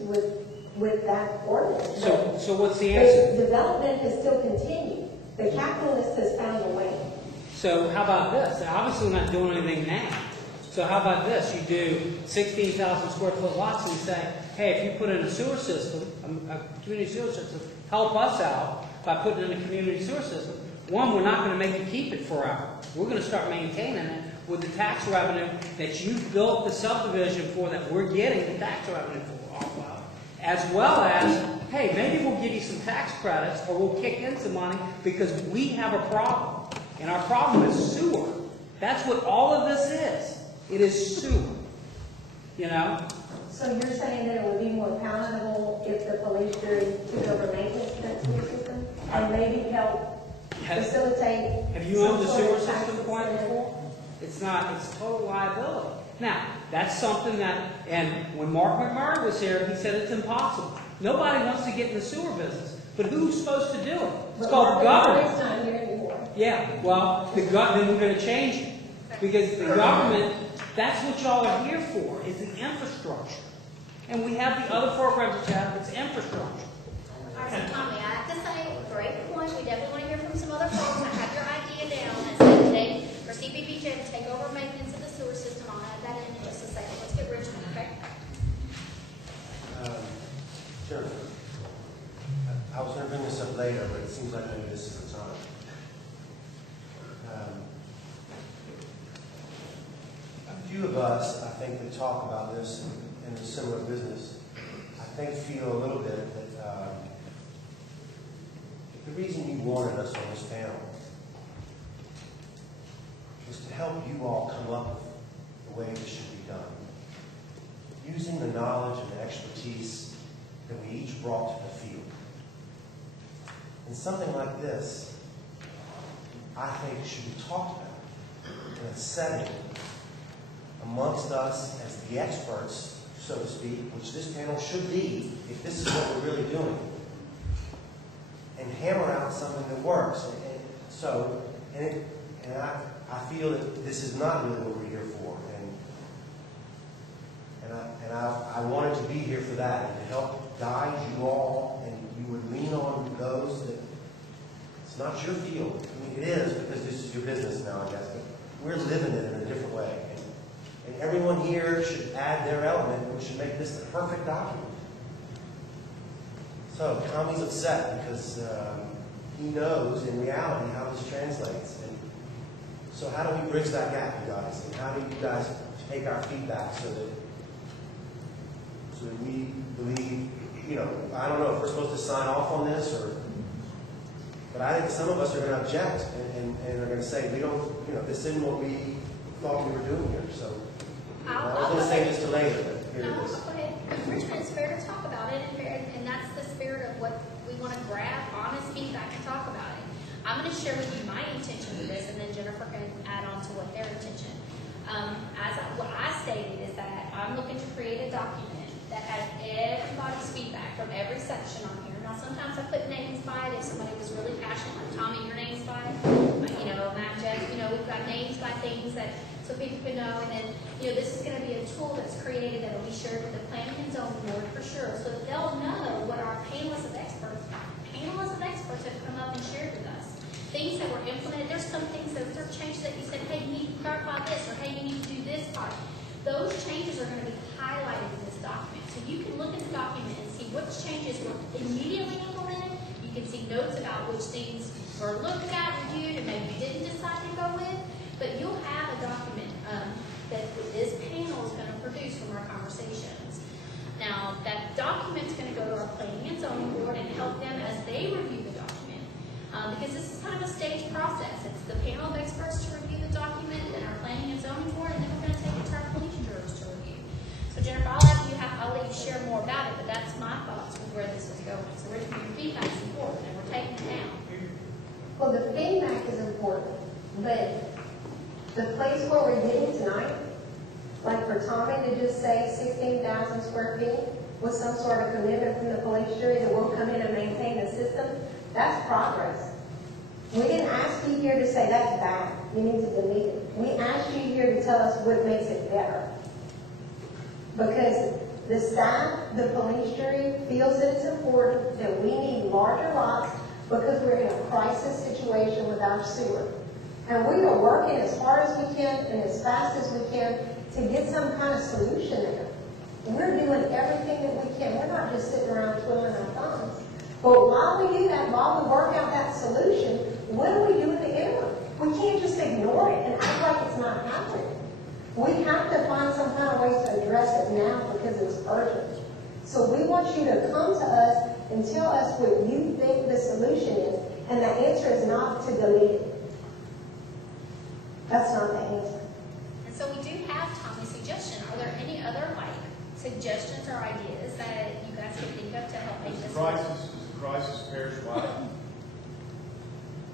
with that ordinance. So what's the answer? The development has still continued. The capitalist has found a way. So how about this? They're obviously not doing anything now. So how about this? You do 16,000 square foot lots and you say, hey, if you put in a sewer system, a community sewer system, help us out by putting in a community sewer system. One, we're not going to make you keep it forever. We're going to start maintaining it with the tax revenue that you built the subdivision for, that we're getting the tax revenue for off of. As well as, hey, maybe we'll give you some tax credits or we'll kick in some money because we have a problem. And our problem is sewer. That's what all of this is. It is sewer. You know? So you're saying that it would be more palatable if the police jury took over maintenance of that sewer system and maybe help facilitate? Have you owned a some sort sewer of tax system quite incentive? before? It's not, it's total liability. Now, that's something that, and when Mark McMurray was here, he said it's impossible. Nobody wants to get in the sewer business. But who's supposed to do it? It's called the government. It's not here anymore. Yeah, well, then we're going to change it. Because the government, that's what y'all are here for, is the infrastructure. And we have the other programs that you have, it's infrastructure. All right, so Tommy, I have to say, great point. We definitely want to hear from some other folks. I have your idea down. That's the date for CPPJ to take over maintenance of the sewer system. I'll add that in just a second. Let's get Richmond, okay? Sure. I was going to bring this up later, but it seems like maybe this is the time. A few of us, I think, that talk about this in a similar business, I think feel a little bit that the reason you wanted us on this panel was to help you all come up with the way this should be done, using the knowledge and the expertise that we each brought to the field. And something like this, I think, should be talked about in a setting amongst us as the experts, so to speak, which this panel should be, if this is what we're really doing, and hammer out something that works. And I feel that this is not really what we're here for, and I wanted to be here for that, and to help guide you all, and you would lean on those that it's not your field. I mean, it is, because this is your business now, I guess, but we're living it in a different way. And everyone here should add their element, which should make this the perfect document. So, Tommy's upset because he knows in reality how this translates. And so how do we bridge that gap, you guys? And how do you guys take our feedback so that we believe, I don't know if we're supposed to sign off on this, but I think some of us are going to object and are going to say, we don't, this isn't what we thought we were doing here. So I was going to say this to later, but here it is. Go ahead. Richmond, it's fair to talk about it, and that's the spirit of what we want to grab, honest feedback and talk about it. I'm going to share with you my intention with this, and then Jennifer can add on to what their intention. What I stated is that I'm looking to create a document that has everybody's feedback from every section on here. Now, sometimes I put names by it if somebody was really passionate, like Tommy, your name's by it. Matt, Jeff, we've got names by things that so people can know. And then, this is going to be a tool that's created that will be shared with the Planning and Zoning Board for sure, so that they'll know what our panelists of experts have come up and shared with us. Things that were implemented. There's some things that there are changes that you said, hey, you need to clarify this, or hey, you need to do this part. Those changes are going to be highlighted in this document. So you can look at the document and see which changes were immediately implemented. You can see notes about which things were looked at, reviewed, and maybe you didn't decide to go with. But you'll have a document that this panel is going to produce from our conversations. Now, that document's gonna go to our planning and zoning board and help them as they review the document. Because this is kind of a staged process. It's the panel of experts to review the document, then our planning and zoning board, and then we're gonna take it to our police bureaus to review. So Jennifer, I'll let you share more about it, but that's my thoughts with where this is going. So your feedback's important, and we're taking it down. Well, the feedback is important, but the place where we're getting tonight, like for Tommy to just say 16,000 square feet with some sort of commitment from the police jury that we'll come in and maintain the system, that's progress. We didn't ask you here to say that's bad, you need to delete it. We asked you here to tell us what makes it better. Because the staff, the police jury feels that it's important that we need larger lots because we're in a crisis situation with our sewer. And we are working as hard as we can and as fast as we can to get some kind of solution there. We're doing everything that we can. We're not just sitting around twiddling our thumbs. But while we do that, while we work out that solution, what do we do in the interim? We can't just ignore it and act like it's not happening. We have to find some kind of ways to address it now because it's urgent. So we want you to come to us and tell us what you think the solution is, and the answer is not to delete it. That's not the answer. And so we do have Tommy's suggestion. Are there any other suggestions or ideas that you guys can think of to help make this work? Is the crisis parish-wide?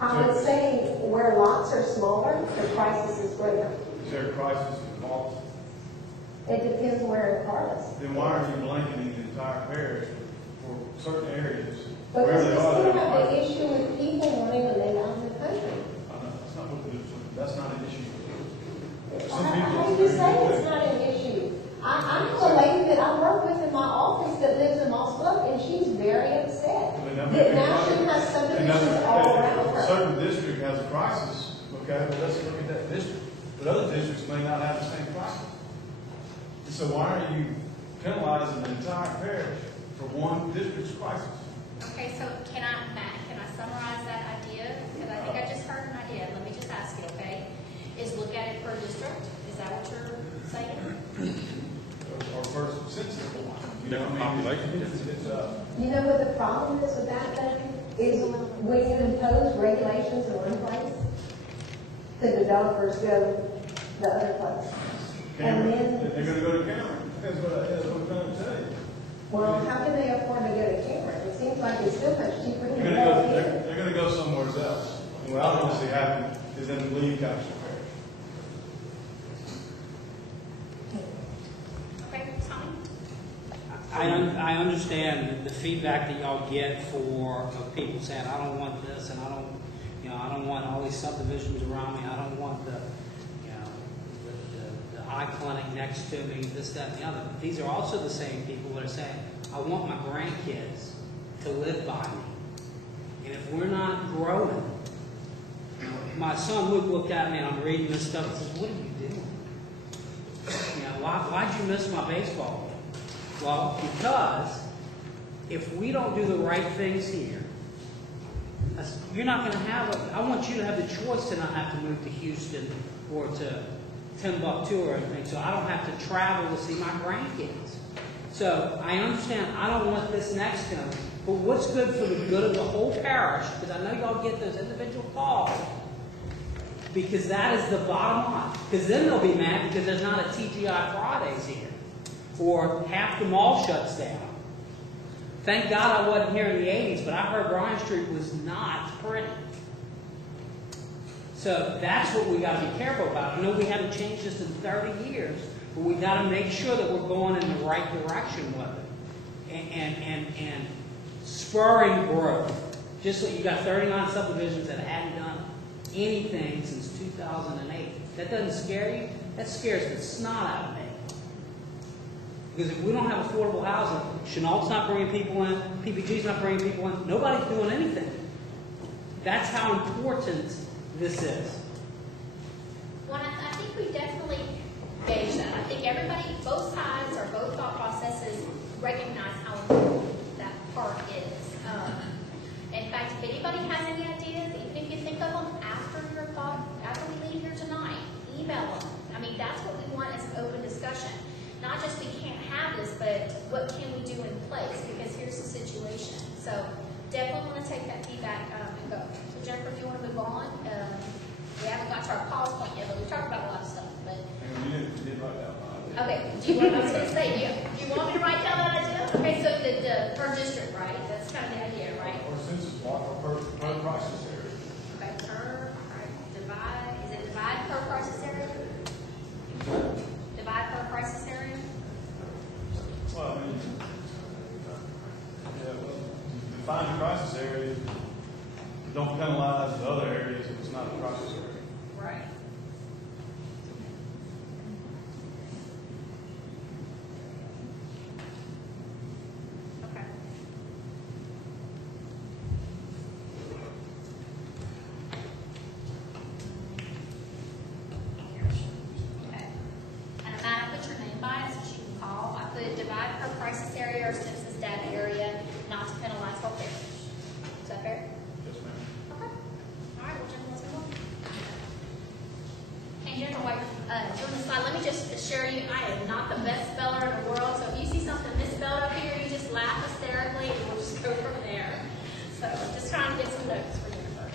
I would say where lots are smaller, the crisis is greater. Is there a crisis involved? It depends where in Carlos. Then why are you blanketing the entire parish for certain areas? Because where we they still are, have they're the issue with people wanting to live out in the country. That's not what that's not an issue. How do you say it's not an issue? I know a lady that I work with in my office that lives in Moss Bluff, and she's very upset that now she has subdivisions all around her. A certain district has a crisis, okay, well, let's look at that district. But other districts may not have the same crisis. And so why are you penalizing the entire parish for one district's crisis? Okay, so Matt, can I summarize that idea? Because I think I just heard an idea. Let me just ask you, okay? Is look at it per district? Is that what you're saying? Or first census one. You know, population. You know what the problem is with that thing? Is when you impose regulations in one place, the developers go the other place. And then, They're going to go to Cameron. That's what I'm trying to tell you. well, how can they afford to go to Cameron? It seems like it's still much cheaper to They're go here. going to go somewhere else. And what I don't see happen is them leave Council Parish. Okay, Tommy? I understand the feedback that y'all get of people saying, I don't want this, and I don't want all these subdivisions around me. I don't want the eye clinic next to me, this, that, and the other. These are also the same people that are saying, I want my grandkids to live by me. And if we're not growing, my son Luke looked at me and I'm reading this stuff and says, what are you doing? Why'd you miss my baseball game? Well, because if we don't do the right things here, you're not going to have I want you to have the choice to not have to move to Houston or to Timbuktu or anything, so I don't have to travel to see my grandkids. So I understand I don't want this next to them, but what's good for the good of the whole parish, because I know y'all get those individual calls, because that is the bottom line. Because then they'll be mad because there's not a TGI Fridays here, or half the mall shuts down. Thank God I wasn't here in the 80s, but I heard Bryan Street was not pretty. So that's what we got to be careful about. I know we haven't changed this in 30 years, but we got to make sure that we're going in the right direction with it, and spurring growth. Just so you got 39 subdivisions that hadn't done anything since 2008. That doesn't scare you? That scares the snot out of me. Because if we don't have affordable housing, Chenault's not bringing people in, PPG's not bringing people in, nobody's doing anything. That's how important this is. Well, I think we definitely gauge that. I think everybody, both sides or both thought processes recognize how important that part is. In fact, if anybody has any ideas, even if you think of them after we leave here tonight, email them. I mean, that's what we want as an open discussion. Not just we can't have this, but what can So definitely want to take that feedback and go. So Jennifer, if you want to move on, we haven't got to our pause point yet, but we talked about a lot of stuff. But And you did write down my idea. okay, do you want, I was going to say, do you want me to write down that idea? Okay, so the per district, right? That's kind of the idea, right? Or census block or per crisis area. Okay, divide, is it divide per crisis area? Divide per crisis area? Well, I mean, yeah, well, define the crisis area, don't penalize the other areas if it's not a crisis area. Right. Okay. Okay. And I'm not put your name by it, so you can call. I put divide per crisis area or census data area, not to penalize whole parish. Is that fair? Yes, ma'am. Okay. All right, well, Jennifer, let's move on. And Jennifer, while you're doing the slide, let me just assure you, I am not the best speller in the world, so if you see something misspelled up here, you just laugh hysterically, and we'll just go from there. So just trying to get some notes for Jennifer.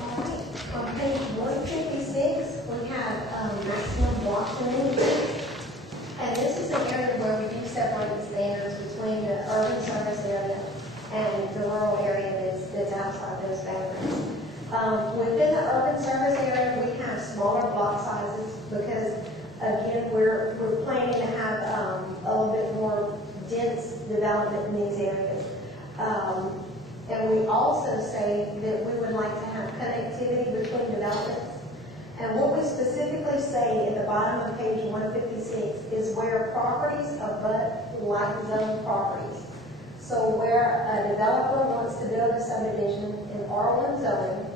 All right, on page 156, we have maximum block communities. And this is an area where we do separate the standards between the urban service area and the rural area that's outside those boundaries. Within the urban service area, we have smaller block sizes because, again, we're planning to have a little bit more dense development in these areas. And we also say that we would like to have connectivity between developments. And what we specifically say at the bottom of page 156 is where properties abut like zone properties. So where a developer wants to build a subdivision in R1 zoning,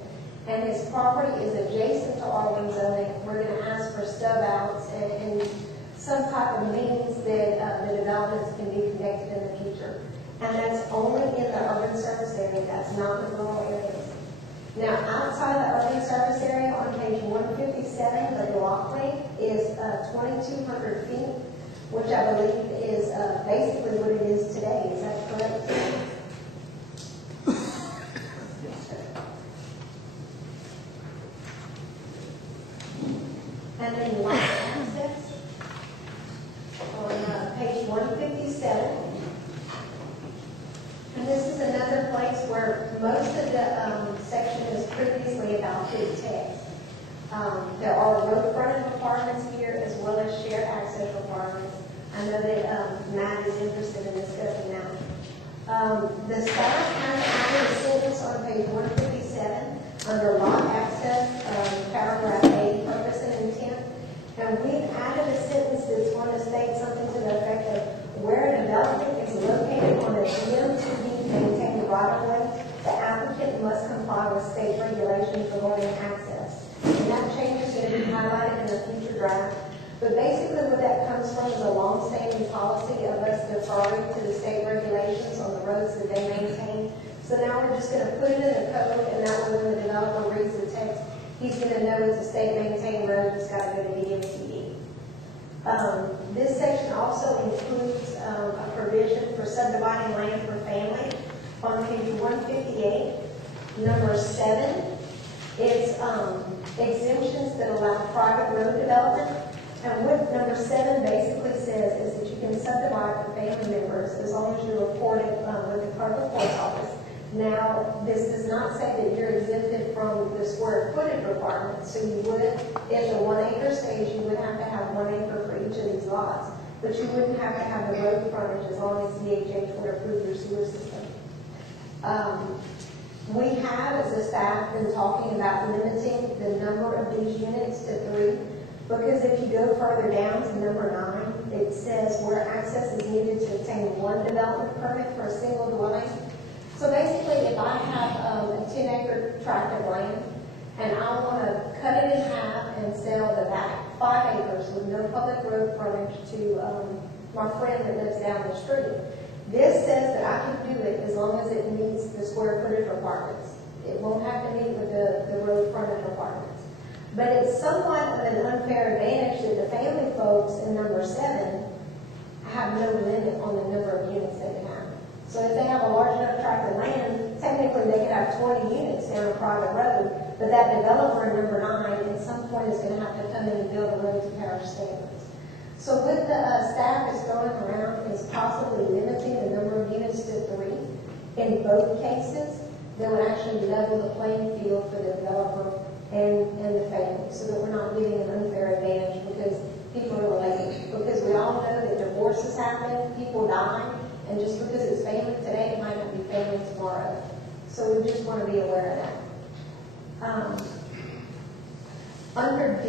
and his property is adjacent to R1 zoning, we're going to ask for stub outs and some type of means that the developments can be connected in the future. And that's only in the urban service area, that's not in the rural areas. Now, outside the urban service area, on page 157, the block length is 2,200 feet, which I believe is basically what it is today. Is that correct? And then lot access on page 157. And this is another place where most of the section is previously adopted text. There are road frontage requirements here as well as shared access requirements. I know that Matt is interested in discussing that. The staff has added a sentence on page 157 under lot access, paragraph A, purpose and intent. And we've added a sentence that's going to state something to the effect of where a development is located on a DOT maintained right-of-way, the applicant must comply with state regulations regarding access. And that change is going to be highlighted in a future draft. But basically what that comes from is a long-standing policy of us deferring to the state regulations on the roads that they maintain. So now we're just going to put it in the code, and that way when the developer reads the text, he's going to know it's a state-maintained road that's got to go to DOT. This section also includes a provision for subdividing land for family. On page 158, number 7, it's exemptions that allow private road development. And what number 7 basically says is that you can subdivide for family members as long as you report it with the clerk of court's office. Now, this does not say that you're exempted from the square footage requirement. So you would, in the 1 acre stage, you would have to have 1 acre for each of these lots. But you wouldn't have to have the road frontage as long as DHH would approve your sewer system. We have, as a staff, been talking about limiting the number of these units to 3, because if you go further down to number 9, it says where access is needed to obtain 1 development permit for a single dwelling. So basically, if I have a 10-acre tract of land, and I want to cut it in half and sell the back 5 acres with no public road frontage to my friend that lives down the street, this says that I can do it as long as it meets the square footage requirements. It won't have to meet with the road frontage requirements. But it's somewhat of an unfair advantage that the family folks in number 7 have no limit on the number of units they can have. So So if they have a large enough tract of land, technically they could have 20 units down a private road, but that developer in number 9 at some point is gonna have to come in and build a road to parish standards. So what the staff is going around is possibly limiting the number of units to 3. In both cases, that would actually level the playing field for the developer and the family, so that we're not giving an unfair advantage because people are related. Because we all know that divorces happen, people die, and just because it's family today, it might not be family tomorrow. So we just want to be aware of that. Under D,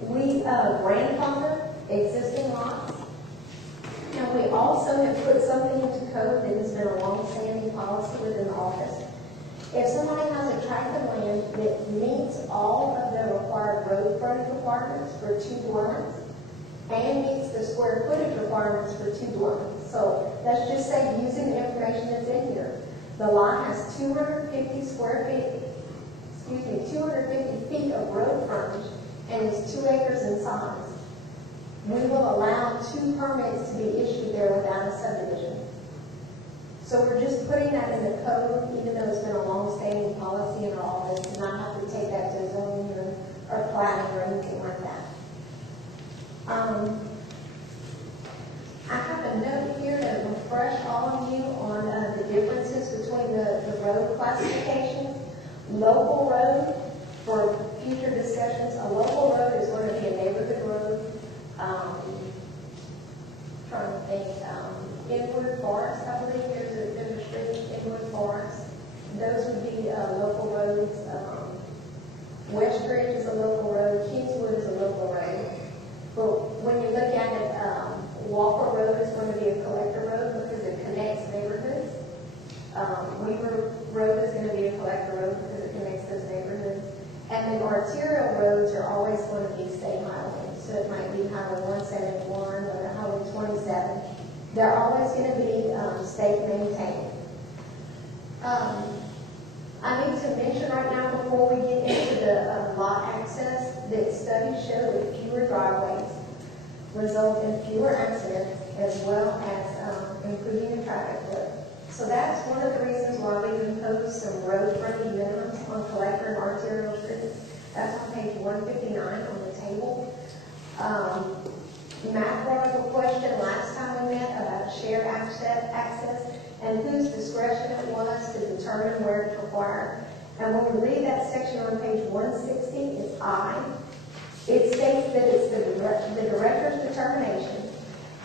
we grandfather existing lots. And we also have put something into code that has been a long-standing policy within the office. If somebody has a tract of land that meets all of the required road frontage requirements for 2 dwellings and meets the square footage requirements for 2 dwellings. So let's just say, using the information that's in here, the lot has 250 feet of road frontage and is 2 acres in size. We will allow 2 permits to be issued there without a subdivision. So we're just putting that in the code, even though it's been a long-standing policy in our office, and not have to take that to zoning or planning or anything like that. I have a note here to refresh all of you on the differences between the road classifications. Local road, for future discussions, a local road is going to be a neighborhood road. Trying to think, Inwood Forest, I believe there's a street, Inwood Forest. Those would be local roads. Westridge is a local road. Kingswood is a local road. But when you look at it, Walker Road is going to be a collector road because it connects neighborhoods. Weaver Road is going to be a collector road because it connects those neighborhoods. And then arterial roads are always going to be state highways. So it might be Highway 171 or Highway 27. They're always going to be state maintained. I need to mention right now, before we get into the lot access, that studies show that fewer driveways result in fewer accidents as well as improving the traffic flow. So that's one of the reasons why we've imposed some road-friendly minimums on collector and arterial streets. That's on page 159 on the table. Matt brought up a question last time we met about shared access and whose discretion it was to determine where it's required. And when we read that section on page 160, it's I. It states that it's the director's determination.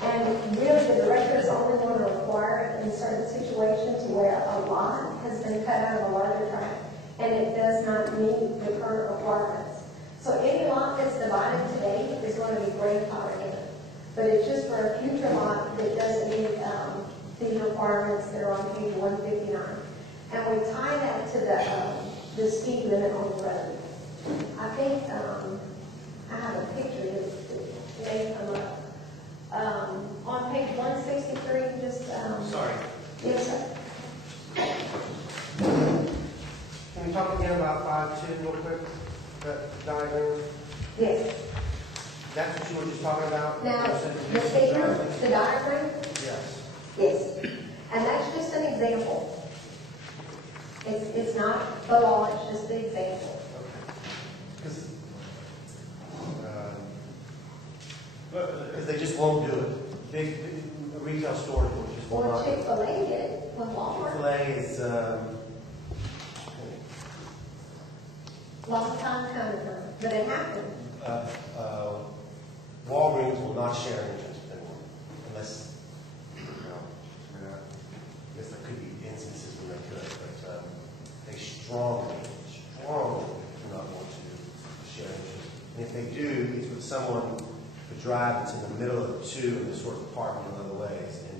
And really, the director is only going to require it in certain situations where a lot has been cut out of a larger tract and it does not meet the current requirements. So any lot that's divided today is going to be grandfathered in. But it's just for a future lot that doesn't meet these requirements that are on page 159. And we tie that to the speed limit on the road. I think I have a picture that may come up. On page 163, just... Sorry. Yes, sir. Can we talk again about 5.2 real quick? That diagram? Yes. That's what you were just talking about? Now, the figure, the diagram? Yes. Yes. And that's just an example. It's not the law, it's just the example. Because they just won't do it. Big retail stores will just will Or not. Chick-fil-A did it with Walmart. Chick-fil-A is, Long time coming, but it happened. Walgreens will not share engines with anyone unless, I guess there could be instances where they could, but they strongly do not want to share engines. And if they do, it's with someone to drive that's in the middle of the two and just sort of park in other ways and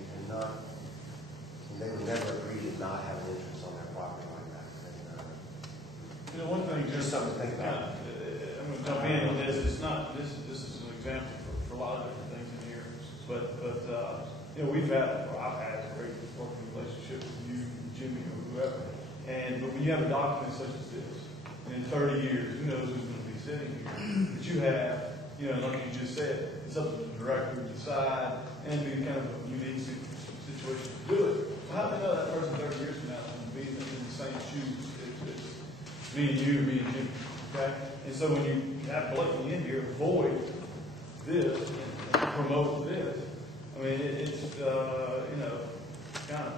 they would never agree to not have an entrance on their property like that. And, One thing, just something to think about. I'm going to jump in on this. It's not. This is an example for a lot of different things in here. But I've had a great working relationship with you, Jimmy, or whoever. But when you have a document such as this, and in 30 years, who knows who's going to be sitting here? But you have, like you just said, it's up to the director to decide, and be kind of a unique situation situation to do it. So how do they know that person 30 years from now is going to be in the same shoes as me and you, me and Jim, okay? And so when you have blatantly in here, avoid this and promote this, I mean, it's you know, kind of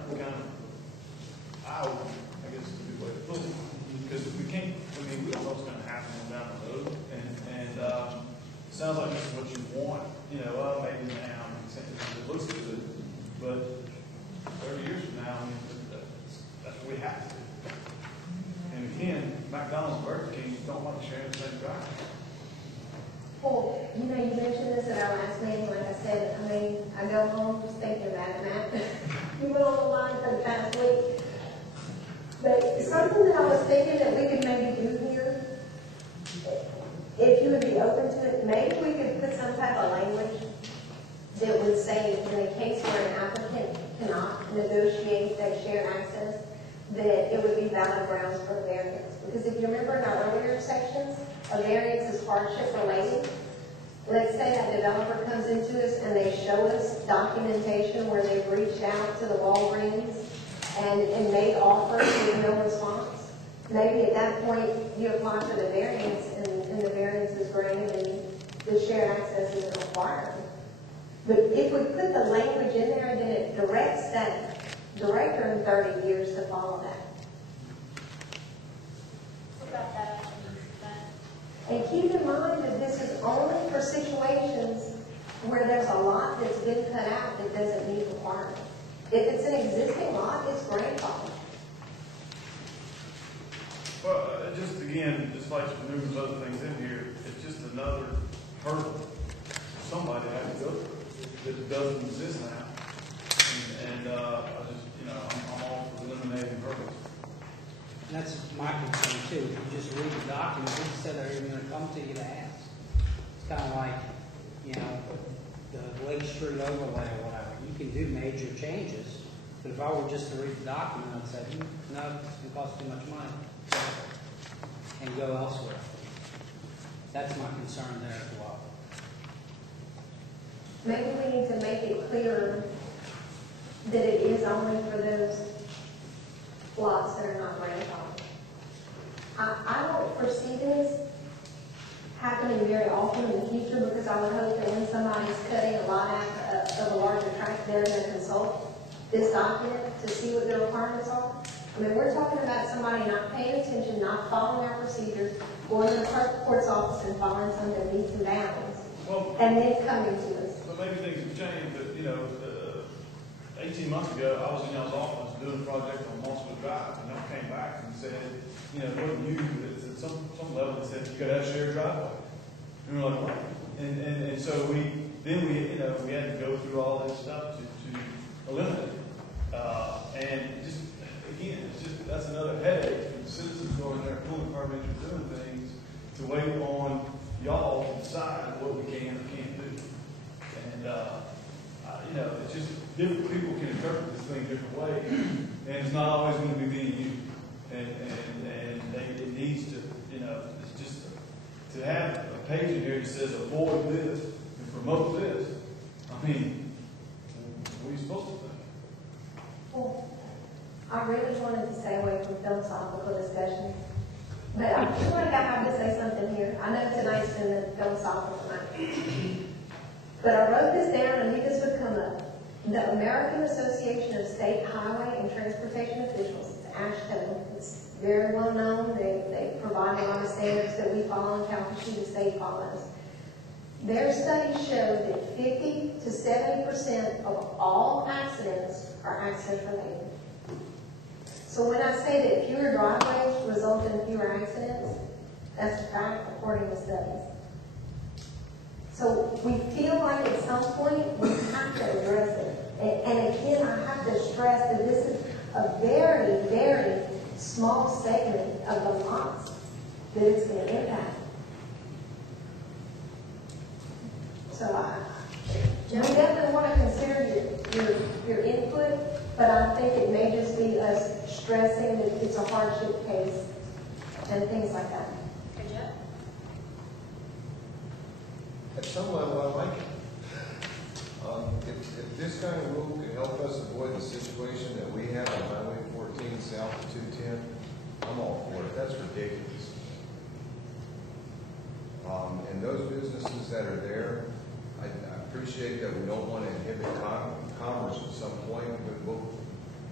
eye-opening, I guess is a good way to put it. Because we can't, I mean, we don't know what's going to happen down the road. And it sounds like this is what you want, you know, maybe now, it looks good, but 30 years from now, I mean, that's what we have to do. And again, McDonald's and Burger King don't like sharing the same drive. Well, you know, you mentioned this at our last meeting, like I said, I mean, I go home just thinking about it, Matt. You went on the line for the past week. But something that I was thinking that we could maybe do here, if you would be open to it, maybe we could put some type of language that would say, in a case where an applicant cannot negotiate that shared access, that it would be valid grounds for a variance. Because if you remember in our earlier sections, a variance is hardship related. Let's say that developer comes into us and they show us documentation where they've reached out to the Walgreens and made offers with no response. Maybe at that point you apply for the variance and the variance is granted and the shared access is required. But if we put the language in there, then it directs that director in 30 years to follow that. What about that? And keep in mind that this is only for situations where there's a lot that's been cut out that doesn't meet requirements. If it's an existing lot, it's grandfathered. Well, just again, just like numerous other things in here, it's just another hurdle somebody has to go through that doesn't exist now. And I just, you know, I'm all for eliminating hurdles. And that's my concern too. If you just read the document, it said they're even going to come to you to ask. It's kind of like, you know, the Lake Street overlay or whatever. You can do major changes, but if I were just to read the document, I'd say, no, it's going to cost too much money, and go elsewhere. That's my concern there as well. Maybe we need to make it clearer that it is only for those lots that are not grandfathered. I don't foresee this happening very often in the future because I would hope that when somebody's cutting a lot out of a larger tract, they're going to consult this document to see what the requirements are. I mean, we're talking about somebody not paying attention, not following our procedures, going to the court's office and following some that meets and bounds, and then coming to us. But maybe things have changed, but, you know, 18 months ago, I was in y'all's office doing a project on Mosswood Drive, and y'all came back and said, you know, what you, at some level, it said, you gotta have shared driveway. And we're like, what? And so we had to go through all this stuff to eliminate it. And just, again, it's just, that's another headache for the citizens going there, pulling permits or doing things, to wait on y'all to decide what we can or can't do. And, you know, it's just, different people can interpret this thing different ways, and it's not always going to be being used. And it needs to, you know, it's just to have a page in here that says avoid this and promote this. I mean, what are you supposed to think? Well, I really wanted to stay away from philosophical discussions, but I feel like I have to say something here. I know tonight's been a philosophical night, but I wrote this down. I knew this would come up. The American Association of State Highway and Transportation Officials, it's AASHTO, it's very well known. They provide a lot of standards that we follow in Calcasieu, the state follows. Their studies show that 50 to 70% of all accidents are accident related. So when I say that fewer driveways result in fewer accidents, that's a fact according to studies. So we feel like at some point we have to address it. And again, I have to stress that this is a very, very small segment of the lots that it's going to impact. So we definitely want to consider your input, but I think it may just be us stressing that it's a hardship case and things like that. Okay, Jeff? At some level, I like it. if this kind of rule can help us avoid the situation that we have on Highway 14 south of 210, I'm all for it. That's ridiculous. And those businesses that are there, I appreciate that we don't want to inhibit commerce at some point, but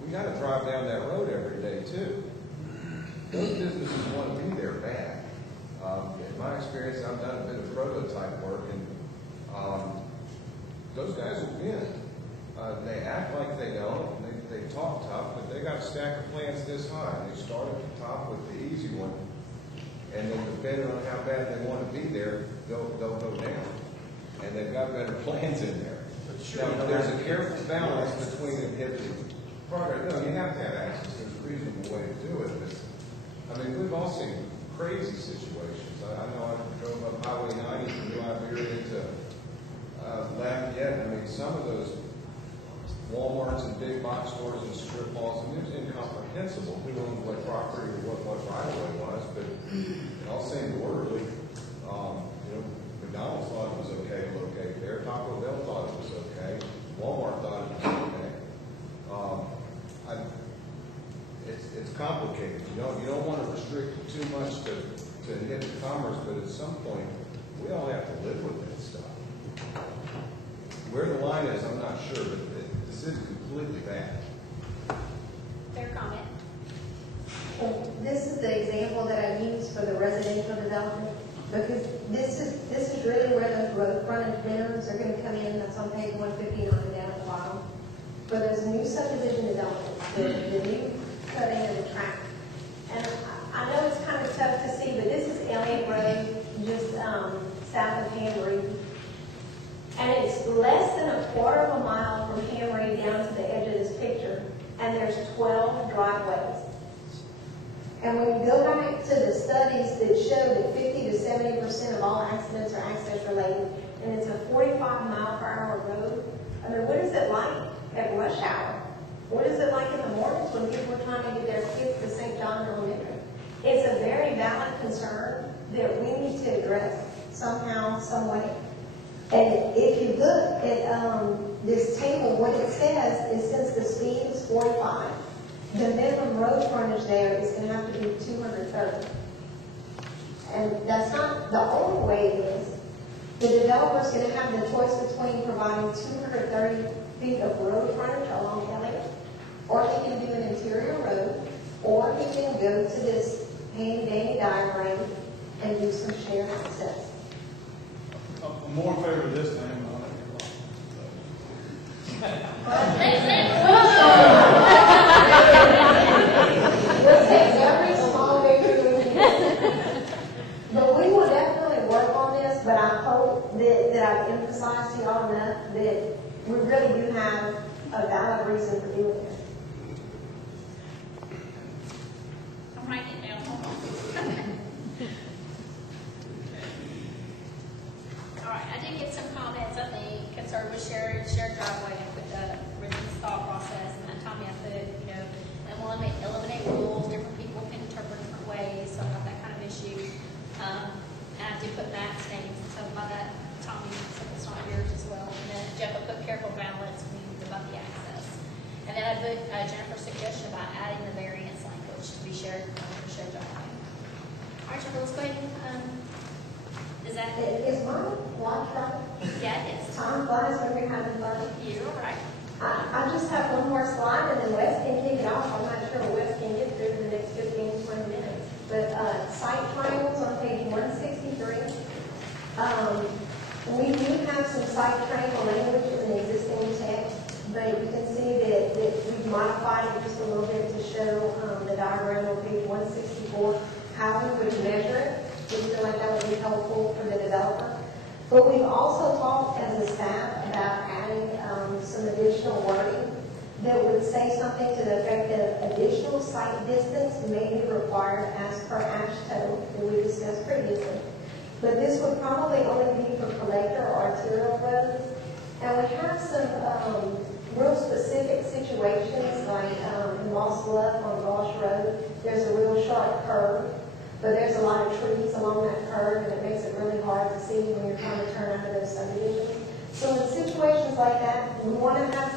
we got to drive down that road every day too. Those businesses want to be there bad. In my experience, I've done a bit of prototype work, and those guys will win. They act like they don't, and they talk tough, but they got a stack of plans this high. They start at the top with the easy one, and then depending on how bad they want to be there, they'll go down. And they've got better plans in there. Now, there's a careful balance between inhibiting progress. No, you have to have access. There's a reasonable way to do it. But, I mean, we've all seen crazy situations. I know I drove up Highway 90 from New Iberia to Lafayette. I mean, some of those Walmarts and big box stores and strip malls, and it was incomprehensible who owned what property or what right of way was. But I'll say orderly, McDonald's thought it was okay to locate there. Taco Bell thought it was okay. Walmart thought it was okay. It's complicated. You don't want to restrict it too much to inhibit commerce, but at some point, we all have to live with that stuff. Where the line is, I'm not sure, but this is completely bad. Fair comment. This is the example that I use for the residential development, because this is really where those road frontage minimums are going to come in. That's on page 159 down at the bottom. For those new subdivision developments, the new cutting of the track. And I know it's kind of tough to see, but this is Elliott Road, just south of Henry. And it's less than a quarter of a mile from Henry down to the edge of this picture. And there's 12 driveways. And when you go back to the studies that show that 50 to 70% of all accidents are access related, and it's a 45-mile-per-hour road, I mean, what is it like at rush hour? What is it like in the mornings when people are trying to get their kids to St. John Elementary? It's a very valid concern that we need to address somehow, some way. And if you look at this table, what it says is since the speed is 45, the minimum road frontage there is going to have to be 230. And that's not the only way it is. The developer is going to have the choice between providing 230 feet of road frontage along Elliott, or he can do an interior road, or he can go to this handy-dandy diagram and do some shared access. I'm more in favor of this than I am on We'll take every small victory we can. But we will definitely work on this, but I hope that I've emphasized to y'all enough that we really do have a valid reason for doing this. I'm writing it down. Hold on. All right, I did get some comments, I think, concerned with shared driveway with this thought process, and that Tommy, I put, and we'll eliminate rules, different people can interpret different ways, so about that kind of issue. And I did put Matt's names, so by that, Tommy, so it's not yours as well. And then Jeff will put careful balance means about the access. And then I put Jennifer's suggestion about adding the variance language to be shared driveway. All right, Jennifer, let's go ahead. Is that it? Is mine watch right? Yeah, it is. Time flies when you're having fun. You're right. I just have one more slide, and then Wes can kick it off. I'm not sure what Wes can get through in the next 15, 20 minutes. But site triangles on page 163. We do have some site triangle language in the existing text, but you can see that we've modified it just a little bit to show the diagram on page 164, how we would measure it. We feel like that would be helpful for the developer. But we've also talked as a staff about adding some additional wording that would say something to the effect of additional site distance may be required as per AASHTO that we discussed previously. But this would probably only be for collector or arterial roads. And we have some real specific situations like in Lost Bluff on Walsh Road, there's a real sharp curve. But there's a lot of trees along that curve, and it makes it really hard to see when you're trying to turn out of those subdivisions. So in situations like that, we want to have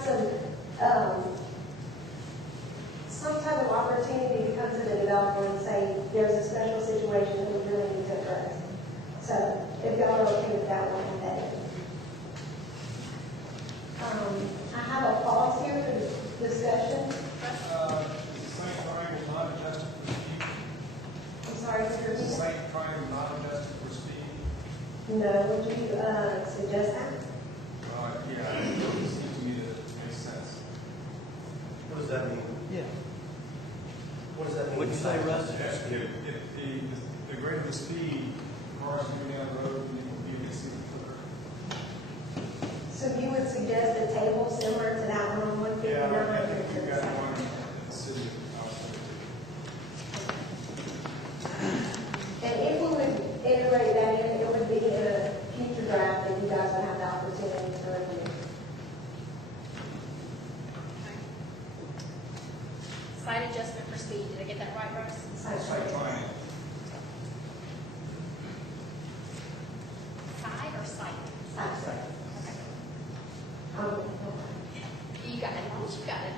some type of opportunity to come to the developer and say, there's a special situation that we really need to address. So if y'all are okay with that, we'll have that in. I have a pause here for discussion. Is the same triangle not adjusted for speed? I'm sorry, Mr. Is the Reed. same triangle not adjusted for speed? No, would you suggest that? Yeah, it seems to me that it makes sense. What does that mean? Yeah. What does that mean? What'd you say, Russ? If the greater the speed, cars moving down the road, you can see the quicker. So you would suggest a table similar to that one on 159? Yeah, I think you got one in the city. And if we would integrate that in, it would be in a future draft that you guys would have the opportunity to review. Slight adjustment for speed. Did I get that right, Russ? Same triangle. Side or sight? Sorry. You got it. As long as you got it.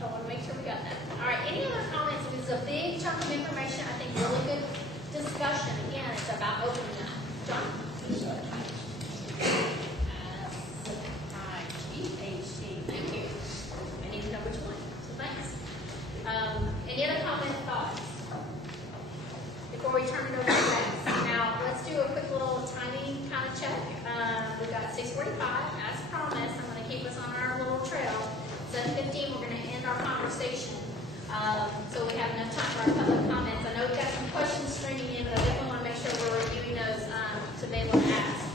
I want to make sure we got that. All right. Any other comments? It was a big chunk of information. I think really good discussion. Again, it's about opening up. John? GHD. Thank you. I need to know which one. So thanks. Any other comments, thoughts? Before we turn it over to Rex. Now, let's do a quick little timing kind of check. We've got 6:45. As promised, I'm going to keep us on our little trail. 7:15, we're going to end our conversation. So we have enough time for our public comments. I know we've got some questions streaming in, but I definitely want to make sure we're reviewing those to be able to ask.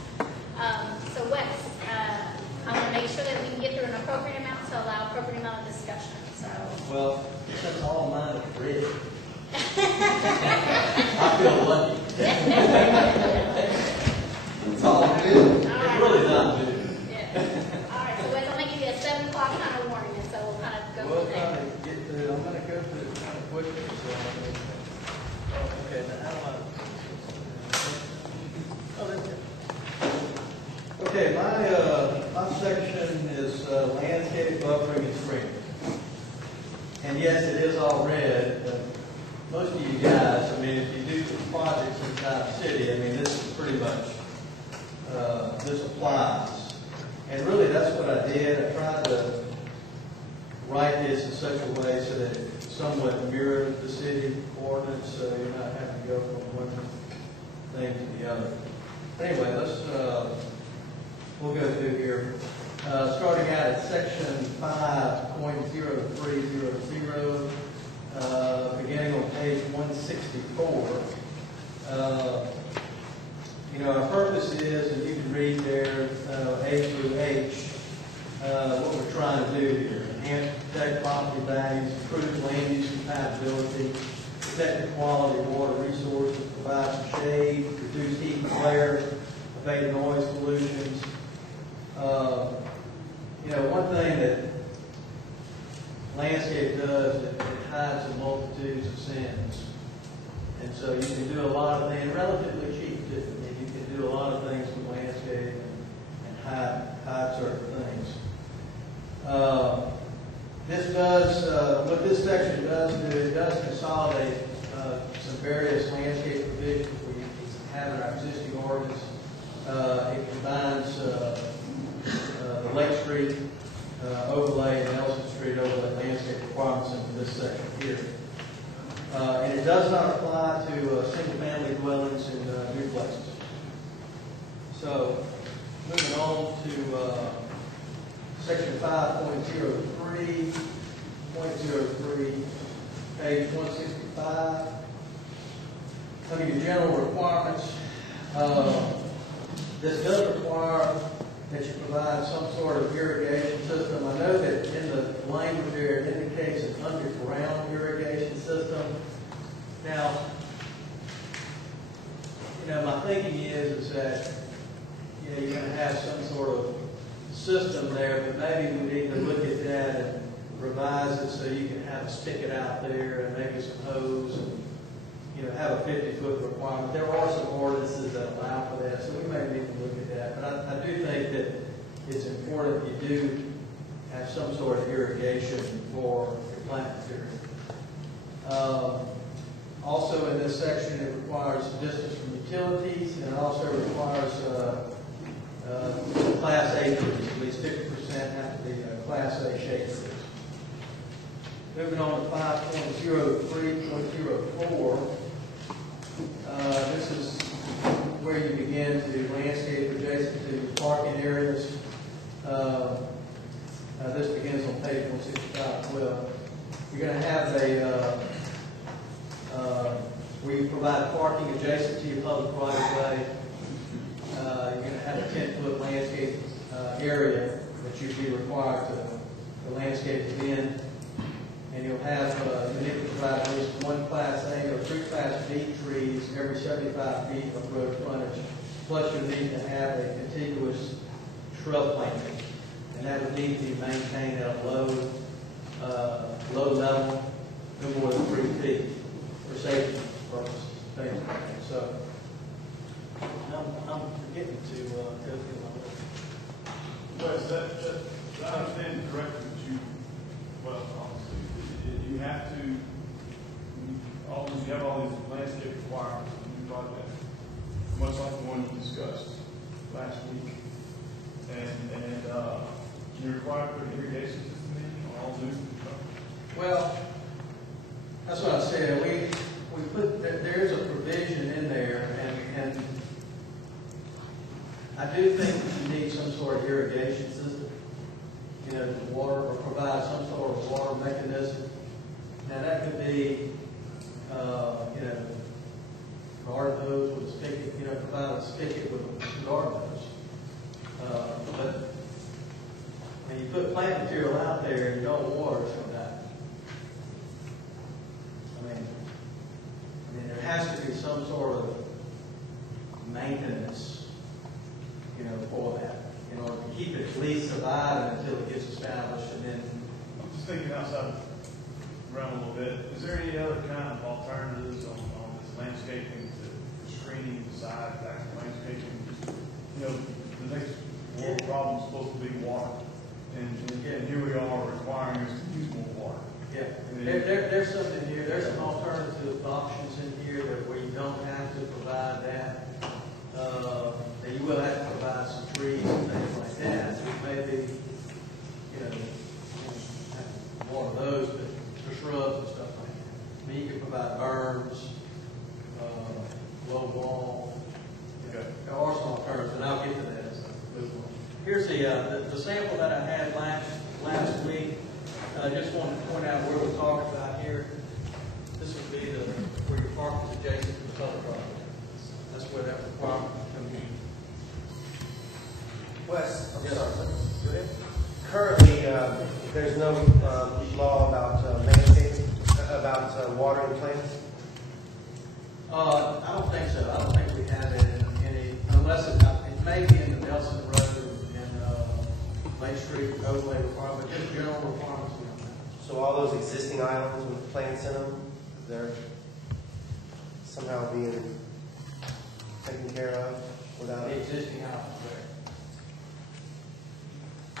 So Wes, I want to make sure that we can get through an appropriate amount to allow appropriate amount of discussion. So. Well, since all mine are red, I feel lucky. It's all good. It's really not good. Yeah. All right, so Wes, I'm going to give you a 7 o'clock kind of warning, and so we'll kind of go We'll from try there. to get through, I'm gonna go through it kind of quickly, so. Okay, now how do I? Oh, that's it. Okay, my section is landscape buffering and screening. And yes, it is all red, but most of you guys, I mean, if you do projects inside the city, I mean, this is pretty much, this applies. And really, that's what I did. I tried to write this in such a way so that it somewhat mirrors the city ordinance, so you're not having to go from one thing to the other. Anyway, we'll go through here. Starting out at section 5.0300, beginning on page 164. Our purpose is, and you can read there, A through H, what we're trying to do here. Enhance, protect property values, improve land use compatibility, protect the quality of water resources, provide some shade, reduce heat and glare, abate noise pollutions. One thing that landscape does is it hides the multitudes of sins. And so you can do a lot of things, relatively cheap too. I mean, you can do a lot of things with landscape and hide certain things. What this section does do, it does consolidate some various landscape provisions we have in our existing ordinance. It combines the Lake Street overlay and Nelson Street overlay landscape requirements into this section here. And it does not apply to single-family dwellings and duplexes. So, moving on to section 5.03, page 165. Under your general requirements, this does require that you provide some sort of irrigation system. I know that in the language there it indicates an underground irrigation system. Now, my thinking is that you're going to have some sort of system there, but maybe we need to look at that and revise it so you can have a spigot out there and maybe some hose and have a 50-foot requirement. There are some ordinances that allow for that, so we may need to look at that. But I do think that it's important you do have some sort of irrigation for your plant material. Also in this section, it requires distance from utilities, and it also requires Class A trees. At least 50% have to be Class A shade trees. Moving on to 5.03.04, this is where you begin to landscape adjacent to parking areas. This begins on page 165.12. You're going to have where you provide parking adjacent to your public right of way. You're going to have a 10-foot landscape area that you'd be required to landscape within. And you'll have, you need to provide at least one Class A or 2 Class B trees every 75 feet of road frontage. Plus you'll need to have a contiguous shrub planting. And that would need to be maintained at a low level, no more than 3 feet for safety purposes, things like that. So I'm getting to go through my list. Wes, I understand correctly that you, well, obviously, you have to, you have all these landscape requirements for new projects, much like the one you discussed last week. And you're required to put irrigation system in on all new construction? Well, that's what I said. We put, there's a provision in there, and I do think that you need some sort of irrigation system, to water, or provide some sort of water mechanism. Now that could be, garden hose with a spigot, provide a spigot with a garden hose. But when you put plant material out there and you don't water, it's going to die. I mean, there has to be some sort of maintenance, for that, in order to keep it at least surviving until it gets established, and then. I'm just thinking outside the realm a little bit. Is there any other kind of alternatives on this landscaping to screening besides actual landscaping? The next world problem is supposed to be water, and here we are requiring us to use more water. Yeah, there's something here. There's some alternative options in here where you don't have to provide that. You will have to provide some trees and things like that. So maybe, more of those, but for shrubs and stuff like that. I mean, you can provide berms, low wall. There are some alternatives, and I'll get to that as I move on. Here's the sample that I had last week. I just wanted to point out where we're talking about here. This would be where your park is adjacent to the public property. That's where that requirement comes in. Wes, I'm Yes. sorry. Go ahead. Currently, there's no law about landscaping, about watering plants. I don't think so. I don't think we have it in any, unless it may be in the Nelson Road and Lake Street overlay requirement, just general requirements. So all those existing islands with plants in them, they're somehow being taken care of without. The existing house is there. I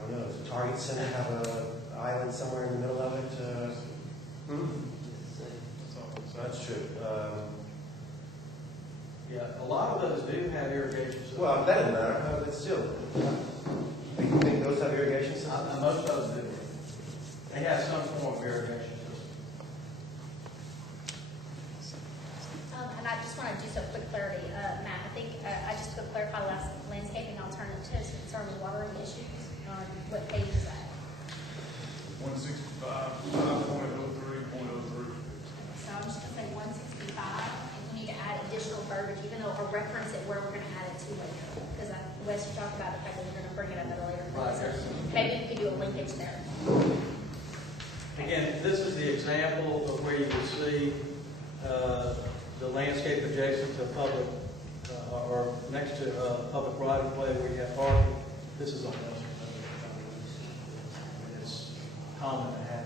don't know, does the Target Center have an island somewhere in the middle of it? That's true. Yeah, a lot of those do have irrigation systems. Well, that doesn't matter, but still. You think those have irrigation systems? Most of them do. They have some form of irrigation system. And I just want to do some quick clarity, Matt. I think I just to clarify landscaping alternatives concerning watering issues. On what page is that? 165, 5.03.03. So I'm just going to say 165. And we need to add additional verbiage, even though or reference it where we're going to add it to later. Because Wes, you talked about the fact that we're going to bring it up at a later point. So maybe we could do a linkage there. Again, this is the example of where you can see the landscape adjacent to public or next to public right of way where you have parking. This is on Nelson. It's common to have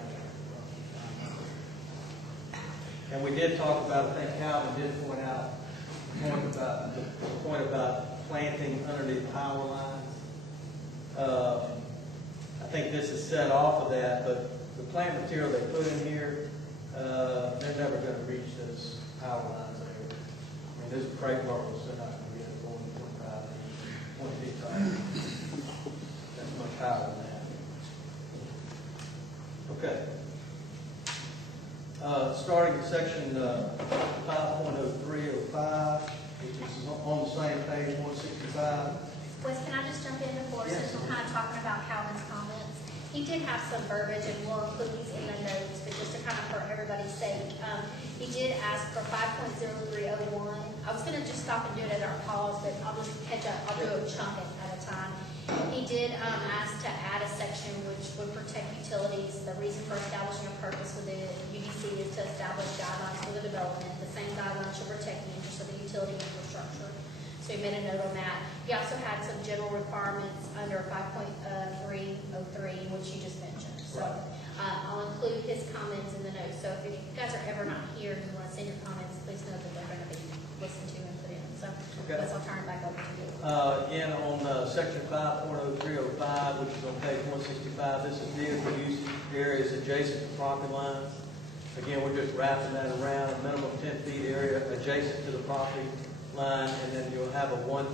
it. And we did talk about, I think Calvin did point out the point about planting underneath power lines. I think this is set off of that, but the plant material they put in here, they're never going to reach those power lines there. I mean, those crepe myrtles, they're not going to get more than 20 feet high. That's much higher than that. Okay. Starting with section 5.0305, which is on the same page, 165. Wes, can I just jump in before, Yes. since we're kind of talking about Calvin's comments? He did have some verbiage, and we'll include these in the notes, but just to kind of for everybody's sake, he did ask for 5.0301. I was going to just stop and do it at our pause, but I'll just catch up. I'll do a chunk at a time. He did ask to add a section which would protect utilities. The reason for establishing a purpose within UDC is to establish guidelines for the development. The same guidelines should protect the interests of the utility infrastructure. So he made a note on that. He also had some general requirements under 5.303, which you just mentioned. So I'll include his comments in the notes. So if you guys are ever not here and you want to send your comments, please know that they're going to be listened to and put in. So Okay. I'll turn it back over to you. Again, on section 5.0305, which is on page 165, this is vehicle use areas adjacent to property lines. Again, we're just wrapping that around a minimum of 10 feet area adjacent to the property line, and then you'll have a one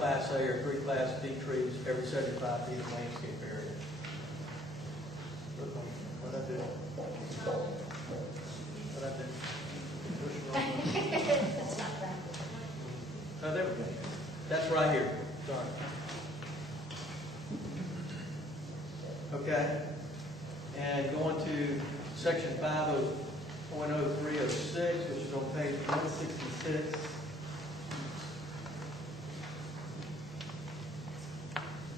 class A or 3 class B trees every 75 feet of landscape area. What did I do? What did I do? Push wrong. That's not bad. Oh, there we go. That's right here. Sorry. Okay. And going to section 5.0306, which is on page 166.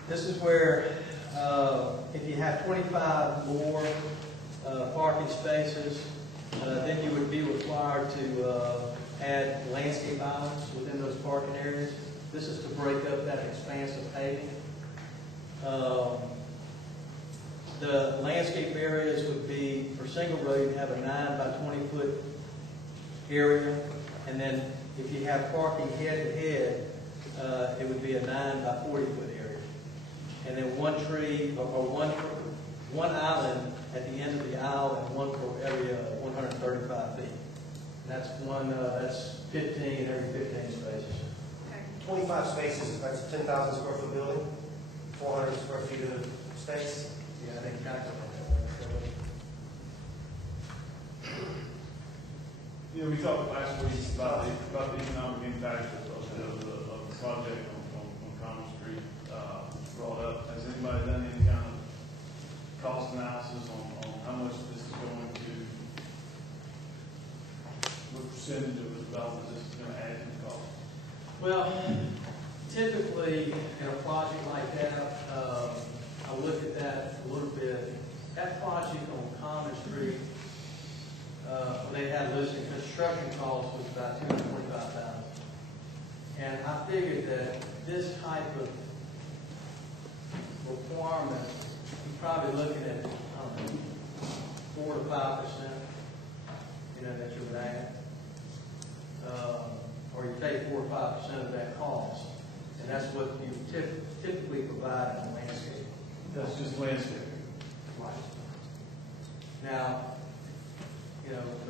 This is where if you have 25 more parking spaces, then you would be required to add landscape islands within those parking areas. This is to break up that expanse of paving. The landscape areas would be, for single road, you have a 9 by 20 foot area, and then if you have parking head to head, it would be a 9 by 40 foot area. And then one tree, or one island at the end of the aisle, and one for every 135 feet. And that's that's 15 every 15 spaces. 25 spaces, that's a 10,000 square foot building, 400 square feet of space. Yeah, I think calculate You know, we talked last week about the economic impact of the project on Common Street brought up. Has anybody done any kind of cost analysis on how much this is going to, what percentage of the development this is going to add to the cost? Well, typically in a project like that, I look at that a little bit. That project on Common Street, when they had listed construction costs was about $225,000. And I figured that this type of requirement, you're probably looking at 4 to 5%, that you would add. Or you pay 4 or 5% of that cost. And that's what you typically provide in landscape. That's just landscaping. Right. Now,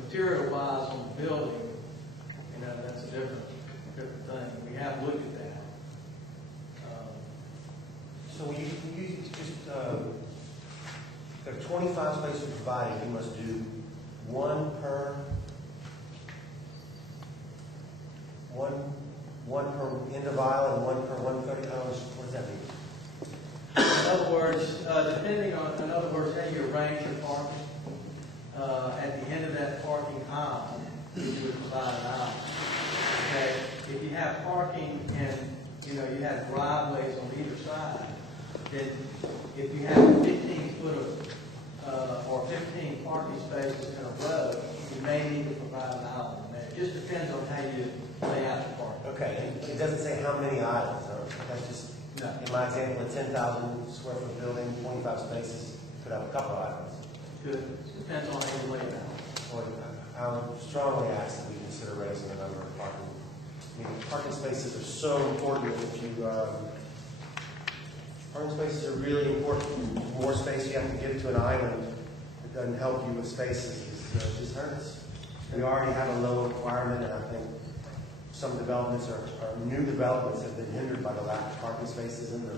material-wise on the building, that's a different thing. We have looked at that. So when you just, there are 25 spaces provided, you must do one per end of aisle and one per 130. What does that mean? In other words, how you arrange your parking, at the end of that parking aisle, you would provide an aisle. Okay? If you have parking and, you have driveways on either side, then if you have 15 foot or 15 parking spaces in a row, you may need to provide an aisle on that. It just depends on how you lay out the parking. Okay, and it doesn't say how many aisles. That's just, No. in my example, a 10,000 square foot building, 25 spaces, could have a couple of aisles. Good. Depends on how you lay it out. Or I would strongly ask that we consider raising the number of parking. I mean, parking spaces are so important. If you, parking spaces are really important. The more space you have to give to an island, it doesn't help you with spaces. It just hurts. We already have a low requirement, and I think some developments or new developments have been hindered by the lack of parking spaces in them.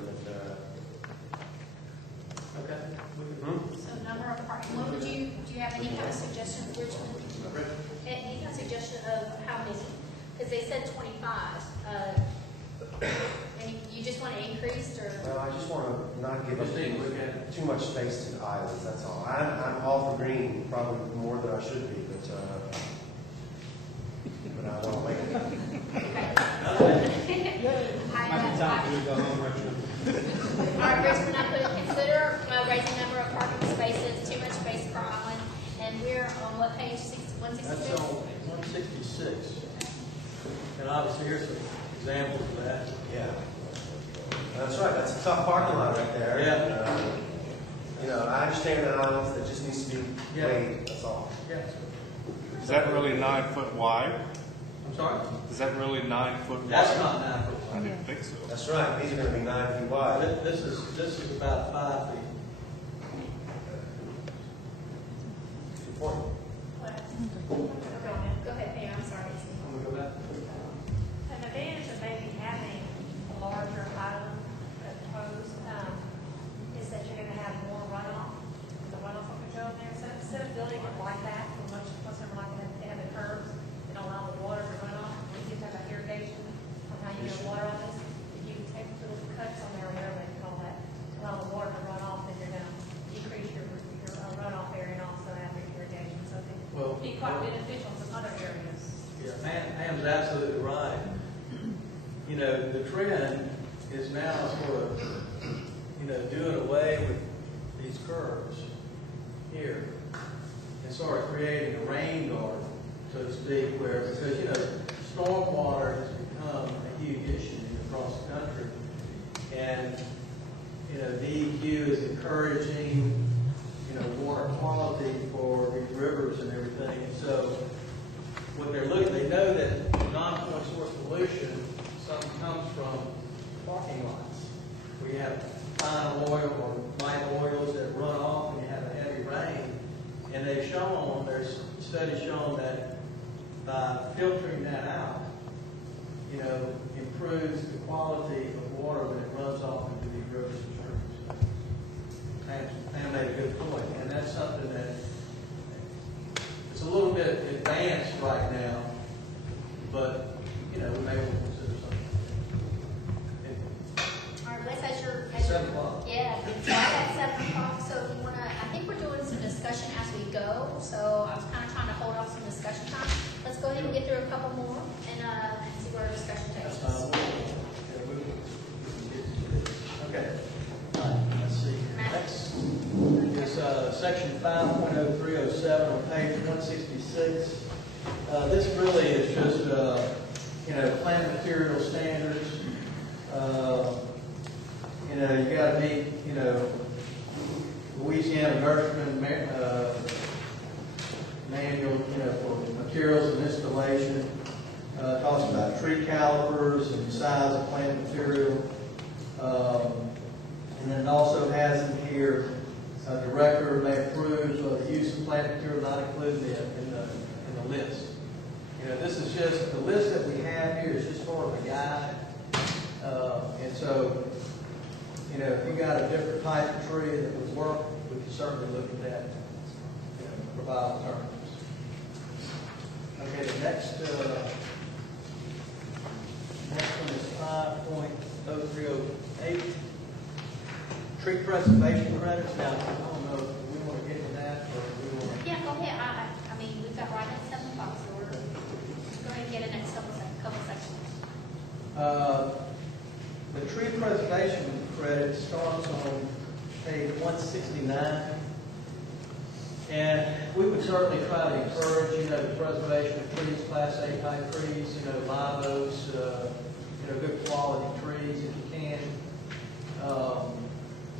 Okay. So number of parking, what would you, do you have any kind of suggestion, Richmond? Any kind of suggestion of how many? Because they said 25. And you just want to increase, or? Well, I just want to not give up too much space to the islands, that's all. I'm all for green, probably more than I should be, but I want to make it. Might be time for you to go home, Richmond. All right, Richmond, I put consider raising number of parking spaces, too much space per island, and we're on what page, 166? That's on 166. And obviously, here's some examples of that. Yeah. That's right, that's a tough parking lot right there. Yeah. You know, I understand the islands, that just needs to be weighed, that's all. Yeah. Is that really 9 foot wide? I'm sorry? Is that really 9 foot wide? That's not 9 foot I wide. didn't think so. That's right, these are going to be 9 feet wide. This is about 5 feet. Good point. Go ahead, Pam, I'm sorry. I'm gonna go back. An advantage of maybe having a larger island proposed, is that you're gonna have more runoff. The runoff will go in there, so instead of building it like that, for much, we're not gonna have the curbs and allow the water to run off. We do have irrigation on how you get water on this. If you take little cuts on there, or whatever they call that, allow the water to run off, then you're gonna decrease your runoff area and also have your irrigation. So I think Well, it'd be quite beneficial in some other areas. Yeah, Pam's absolutely right. You know, the trend is now sort of, you know, doing away with these curves here and sort of creating a rain garden, so to speak, where, because, you know, stormwater has become a huge issue across the country. And, you know, DEQ is encouraging, you know, water quality for these rivers and everything. And so what they're looking, they know that non-point source pollution, some comes from parking lots. We have fine oil or light oils that run off when you have a heavy rain. And they've shown, there's studies shown that by filtering that out, you know, improves the quality of water when it runs off into these rivers and streams. Pam made a good point, and that's something that it's a little bit advanced right now, but, you know, we may want to consider something. All right, let's, as your, 7 o'clock. yeah, it's right at 7 o'clock, so you wanna, I think we're doing some discussion as we go, so I was kind of trying to hold off some discussion time. Let's go ahead and get through a couple more and see where our discussion takes That's us. fine. Yeah, we can get to this. Okay. All right, let's see. Next is section 5.0307 on page 166. This really is just, you know, plant material standards. You know, you got to meet, you know, Louisiana Nurseryman manual, you know, for materials and installation. Talks about tree calipers and size of plant material. And then it also has in here, the director may approve the use of plant material not included in the list. You know, this is just, the list that we have here is just sort of a guide. And so, you know, if you got a different type of tree that would work, we can certainly look at that, you know, provide alternatives. Okay, the next one is 5.0308. Tree preservation credits. Now, I don't know if we want to get into that or if we want to. Yeah, go ahead, I mean, we've got right at 7 o'clock, so we're going to get in next couple sections. The tree preservation credit starts on page 169. And we would certainly try to encourage, you know, the preservation of trees, Class A type trees, you know, live oaks, you know, good quality trees if you can.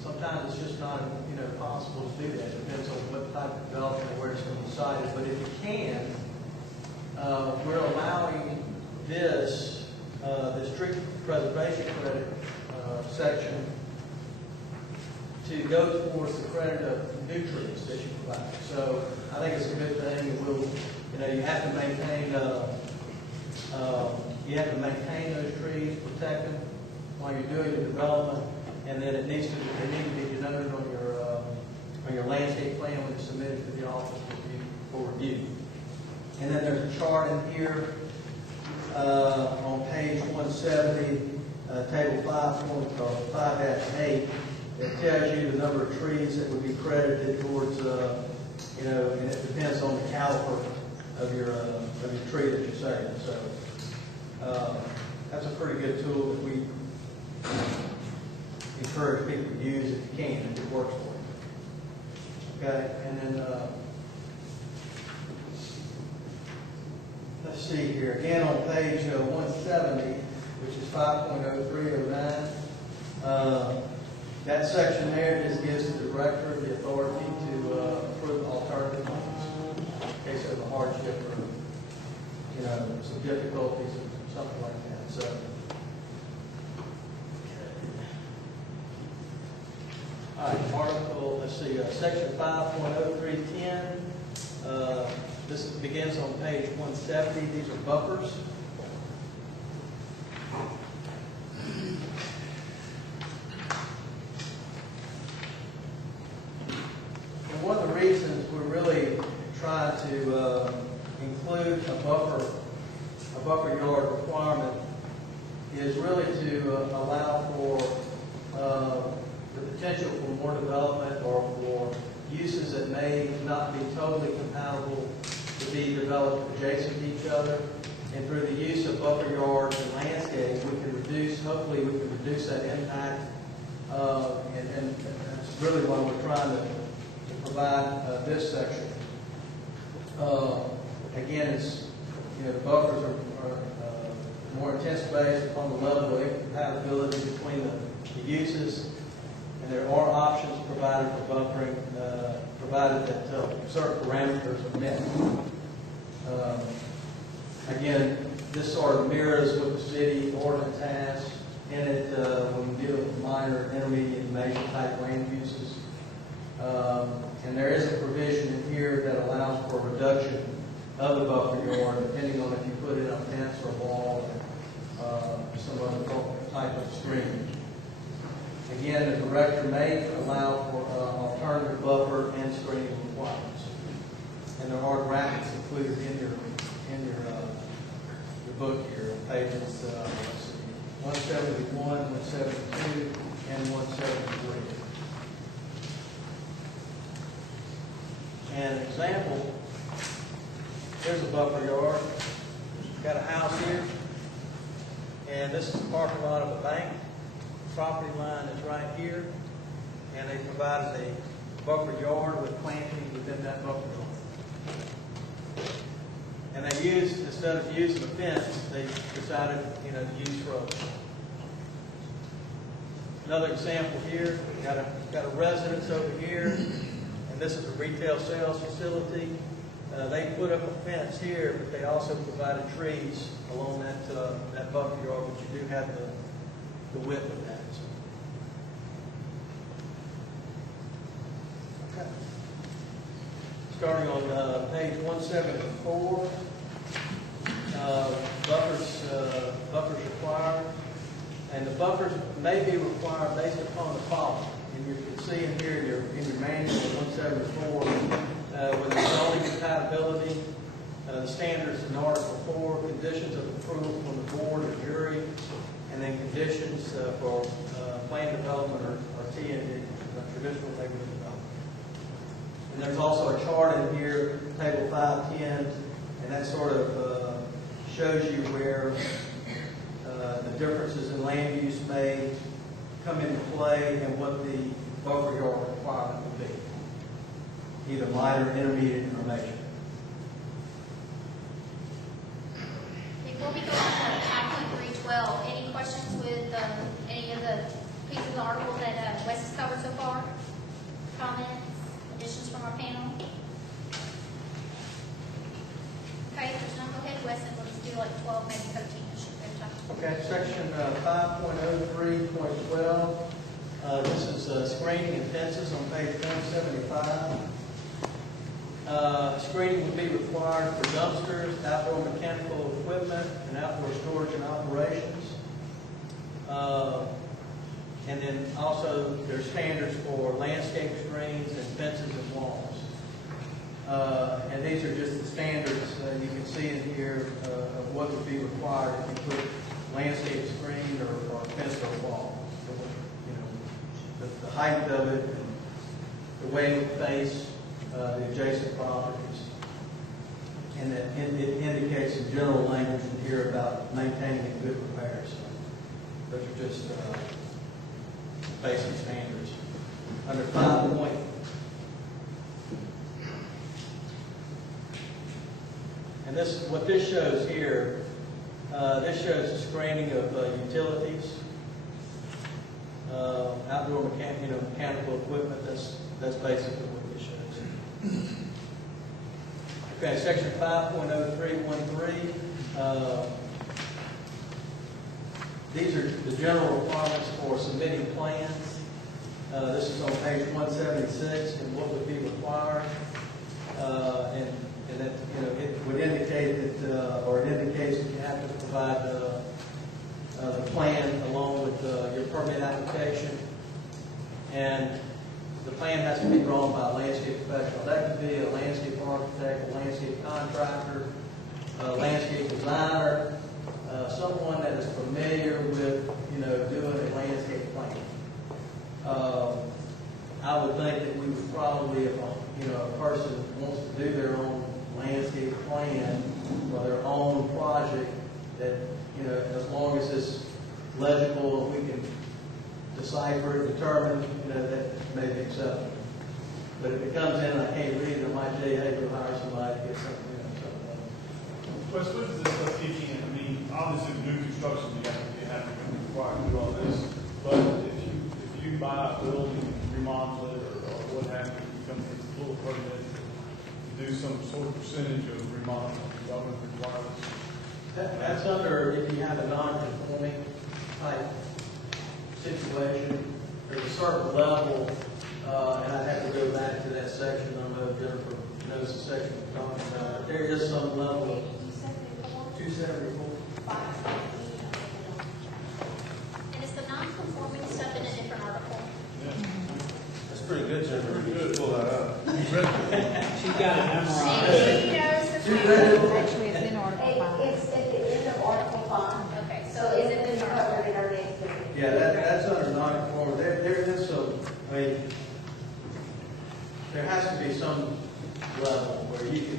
Sometimes it's just not, you know, possible to do that. It depends on what type of development and where it's going to be sited. But if you can, we're allowing this tree preservation credit section to go towards the credit of new trees that you provide. So I think it's a good thing. It will, you have to maintain those trees, protect them while you're doing your development, and then they need to be denoted on your landscape plan when it's submitted to the office for review. And then there's a chart in here on page 170, table 5-8, that tells you the number of trees that would be credited towards, and it depends on the caliber of your tree that you're saving. So that's a pretty good tool that we encourage people to use if you can, if it works for you. Okay, and then let's see here. Again, on page 170, which is 5.0309, that section there just gives the director the authority to approve alternative plans in case of a hardship or, some difficulties or something like that. So, all right, article, let's see, section 5.0310. This begins on page 170. These are buffers. And one of the reasons we're really trying to include a buffer yard requirement is really to allow for the potential for more development or for uses that may not be totally compatible to be developed adjacent to each other. And through the use of buffer yards and landscapes, hopefully we can reduce that impact. And that's really why we're trying to provide this section. Again, the buffers are more intense based upon the level of incompatibility between the uses. And there are options provided for buffering, provided that certain parameters are met. Again, this sort of mirrors what the city ordinance has in it when we deal with minor, intermediate, and major type land uses. And there is a provision in here that allows for a reduction of the buffer yard depending on if you put in a fence or a wall or some other type of screen. Again, the director may allow for alternative buffer and screening requirements. And there are graphics included in your book here, pages 171, 172, and 173. An example, here's a buffer yard. Got a house here, and this is the parking lot of a bank. Property line is right here, and they provided a buffer yard with planting within that buffer yard. And they used, instead of using a fence, they decided, to use shrubs. Another example here, got a residence over here, and this is a retail sales facility. They put up a fence here, but they also provided trees along that buffer yard, but you do have the width of that. Okay. Starting on page 174, buffers required, and the buffers may be required based upon the following. And you can see in here in your manual 174 with the zoning compatibility, the standards in Article 4, conditions of approval from the board or jury, and then conditions for planned development or TND, traditional neighborhood development. And there's also a chart in here, table 510, and that sort of shows you where the differences in land use may come into play and what the buffer yard requirement would be, either minor, intermediate, or major. Before we go on to 5.312, any questions with any of the pieces of the article that Wes has covered so far? Comments, additions from our panel? Okay, if there's none, go ahead. of 12, maybe 13. Okay, section 5.03.12. This is screening and fences on page 175. Screening would be required for dumpsters, outdoor mechanical equipment, and outdoor storage and operations. And then also there's standards for landscape screens and fences and walls. And these are just the standards you can see in here of what would be required if you put landscape screen or fence or wall. You know, the height of it, and the way it would face the adjacent properties. And it indicates some general language in here about maintaining in good repair. So those are just basic standards. Under 5 point. And this, what this shows here, this shows the screening of utilities, outdoor mechanical equipment. That's basically what this shows. Okay, section 5.0313. These are the general requirements for submitting plans. This is on page 176, and what would be required. And that, you know, it would indicate that, or it indicates that you have to provide the plan along with your permit application. And the plan has to be drawn by a landscape professional. That could be a landscape architect, a landscape contractor, a landscape designer, someone that is familiar with, you know, doing a landscape plan. I would think that we would probably, if a person wants to do their own landscape plan for their own project, that, you know, as long as it's legible and we can decipher it, determine, you know, that may be acceptable. But if it comes in and I can't read it, I might tell you, hey, go hire somebody to get something, you know, something. Wes, what is this stuff teaching? I mean, obviously, new construction, you have to be required to do all this. But if you buy a building, remodel it, or what have you, you come to a little permit, do some sort of percentage of remodeling, government requirements. That's under, if you have a non-conforming type situation, there's a certain level, and I'd have to go back to that section. I don't know if Jennifer knows the section we're talking about, but there is some level of 274. And is the non-conforming stuff in a different article? That's pretty good, Jennifer. You just pull that up. She's got it memorized. She knows the Actually, it's in Article 5. It's at the end of Article 5. Okay, So so is it's it been in covered our? in our next meeting. Yeah, that's under non-conforming. There is some, I mean, there has to be some level where you can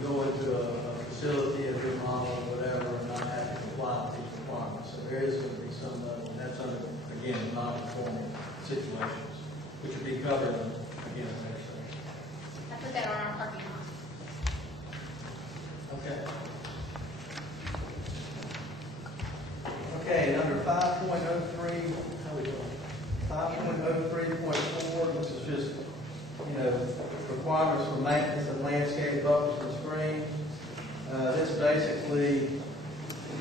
go into a facility and remodel or whatever and not have to comply with these requirements. So there is going to be some level. That's under, again, non-conforming situations, which would be covered in, again, the next section. I put that on our parking lot. Okay. Okay, and under 5.03, how are we doing? 5.03.4, this is just, you know, requirements for maintenance of landscape buffers and screens. This basically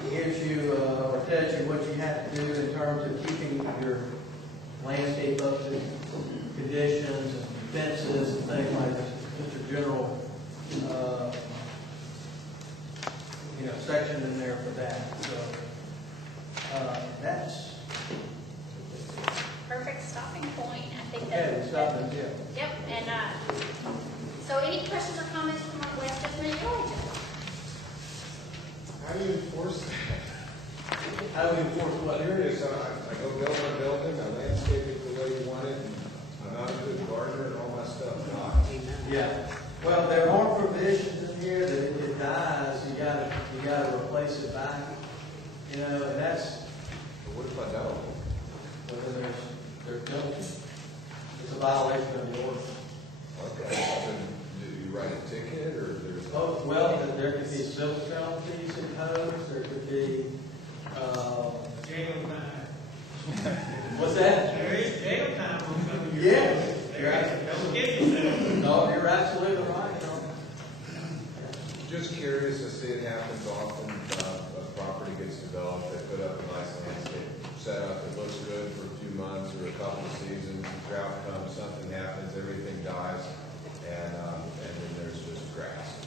gives you, or tells you what you have to do in terms of keeping your landscape up to conditions and fences and things like this. Just a general, section in there for that. So that's Perfect stopping point. I think okay. that. We'll stop and yeah. Yep, and, so any questions or comments from our West Judgment? Go ahead, Jeff. How do you enforce that? How do we enforce what? Here it is, I go build my building, I landscape it the way you want it, I'm not a good gardener and all my stuff not. Yeah. Well, there are provisions in here that if it dies, you gotta replace it back. You know, and that's But what if I don't? whether there's penalties. It's a violation of the ordinance. Okay, so do you write a ticket or there's? Oh, well, there could be civil penalties imposed, there could be, Jail time. what's that? There is jail time on some of your. Yeah. Don't get yourself. No, you're absolutely right, you know. just curious, I see it happens often, a property gets developed, they put up a nice landscape setup, it looks good for a few months or a couple of seasons, drought comes, something happens, everything dies, and then there's just grass.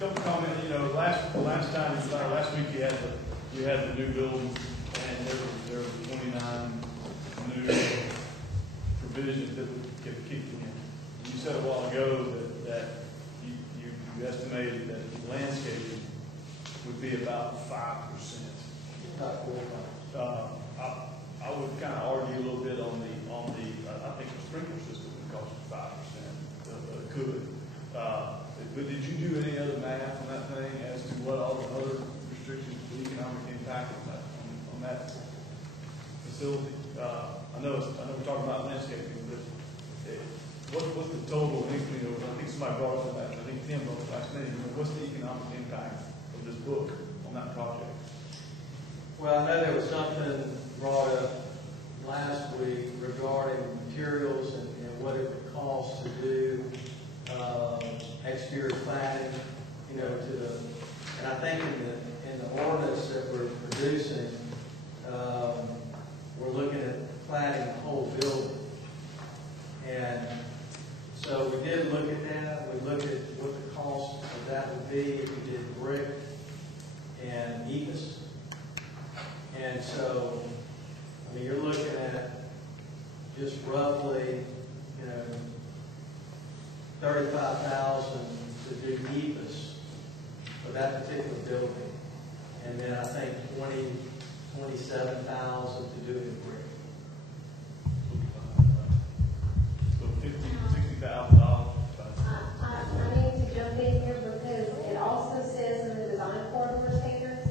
Couple comments, you know, last week you had the new building, and there were 29 new provisions that would get kicked in. You said a while ago that you estimated that landscaping would be about 5%. About 4 I would kind of argue a little bit on the I think the sprinkler system would cost you 5%. Could. But did you do any other math on that thing as to what all the other restrictions, the economic impact on that facility? I know we're talking about landscaping, but what's the total? I think somebody brought up that. I think Tim brought up last meeting. What's the economic impact of this book on that project? Well, I know there was something brought up last week regarding materials and what it would cost to do exterior cladding, you know, and I think in the ordinance that we're producing, we're looking at cladding the whole building. And so we did look at that. We looked at what the cost of that would be if we did brick and EPIS. And so, I mean, you're looking at just roughly, you know, $35,000 to do EPIS for that particular building, and then I think $27,000 to do it in brick. So $60,000. I need to jump in here because it also says in the design corridor standards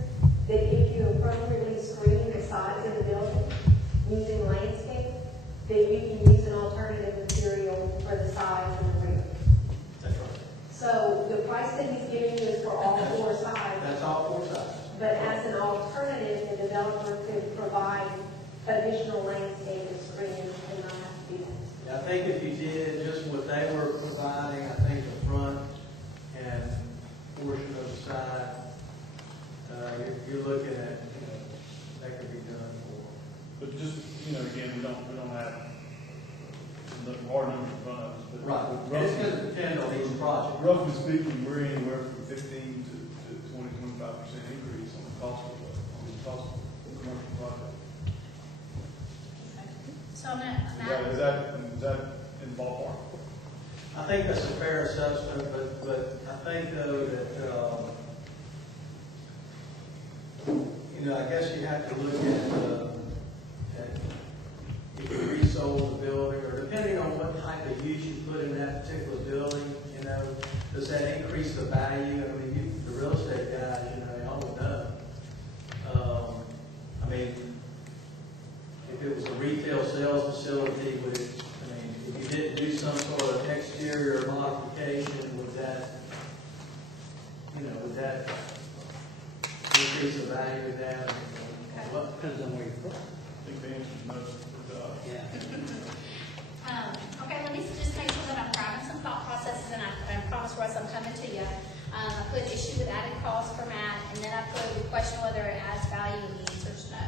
that if you appropriately screen the sides of the building using landscape, that you can use an alternative material for the sides and the rear. That's right. So the price that he's giving you is for all 4 sides. That's all 4 sides. But as an alternative, the developer could provide additional landscape and screening and not have to do that. I think if you did just what they were providing, I think the front and portion of the side, you're looking at, you know, that could be done for. But just, you know, again, we don't have the hard numbers in front of us. But Right. It's going to depend on each project. Roughly speaking, we're anywhere from 15 to 20, 25% increase on the cost of the commercial project. So Matt, Is that in the ballpark? I think that's a fair assessment, but I think though that, you know, I guess you have to look at if you resold the building, or depending on what type of use you put in that particular building, you know, does that increase the value? I mean, the real estate guys, you know, they all know. I mean, if it was a retail sales facility, would it, I mean, if you didn't do some sort of exterior modification, would that, you know, would that increase the value of that? Well, depends on where you put it. I think the answer is no. Yeah. okay, let me just make sure that I'm grabbing some thought processes, and I promise, Russ, I'm coming to you. I put issue with added cost for Matt, and then I put the question whether it adds value, and the answer is no.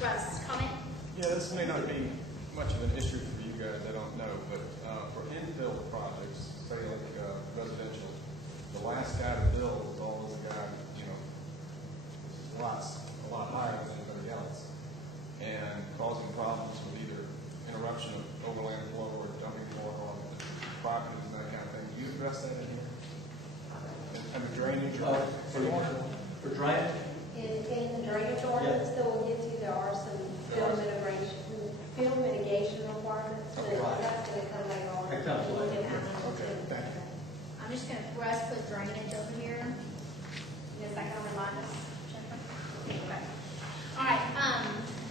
Russ, comment? Yeah, this may not be much of an issue for you guys, I don't know, but for infill projects, say like residential, the last guy to build was always a guy, you know, a lot higher than anybody else, and causing problems with either interruption of overland flow or dumping flow on the properties and that kind of thing. Do you address that in here? And the drainage For drainage? In the drainage ordinance that we'll get to, there are some field mitigation requirements, but that's going to come later on. That comes later. Okay, thank you. I'm just going to, Russ, put drainage over here. Is that going to remind us, Jennifer? Okay. All right,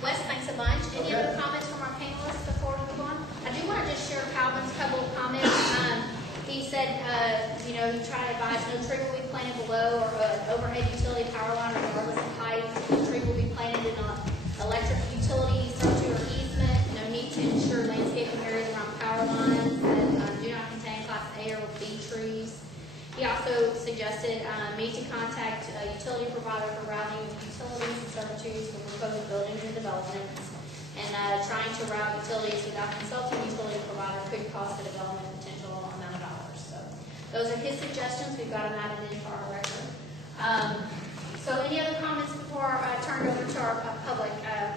Wes, thanks a bunch. Any other comments from our panelists before we move on? I do want to just share Calvin's couple of comments. He said, you know, he tried to advise no tree will be planted below or overhead utility power line regardless of height. No tree will be planted in an electric utility, service or easement. No need to ensure landscaping areas around power lines that do not contain suggested me to contact a utility provider for routing utilities and servitudes for proposed buildings and developments. And trying to route utilities without consulting utility provider could cost the development potential amount of dollars. So those are his suggestions. We've got them added in for our record. So any other comments before I turn it over to our public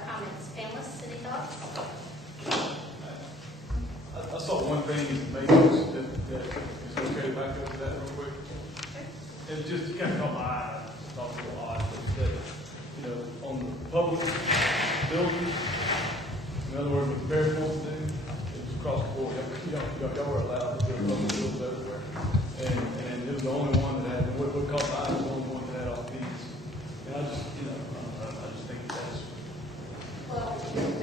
comments? Panelists, any thoughts? I saw one thing in the matrix that is okay to back up to that real quick. It just kind of caught my eye. It's not a little odd, but that, you know, on the public buildings, in other words, what the mayor wants to do, it's across the board. Y'all were allowed to build public buildings everywhere. And it was the only one that had, what caught my eye was the only one that had all these. And I just, you know, I just think that's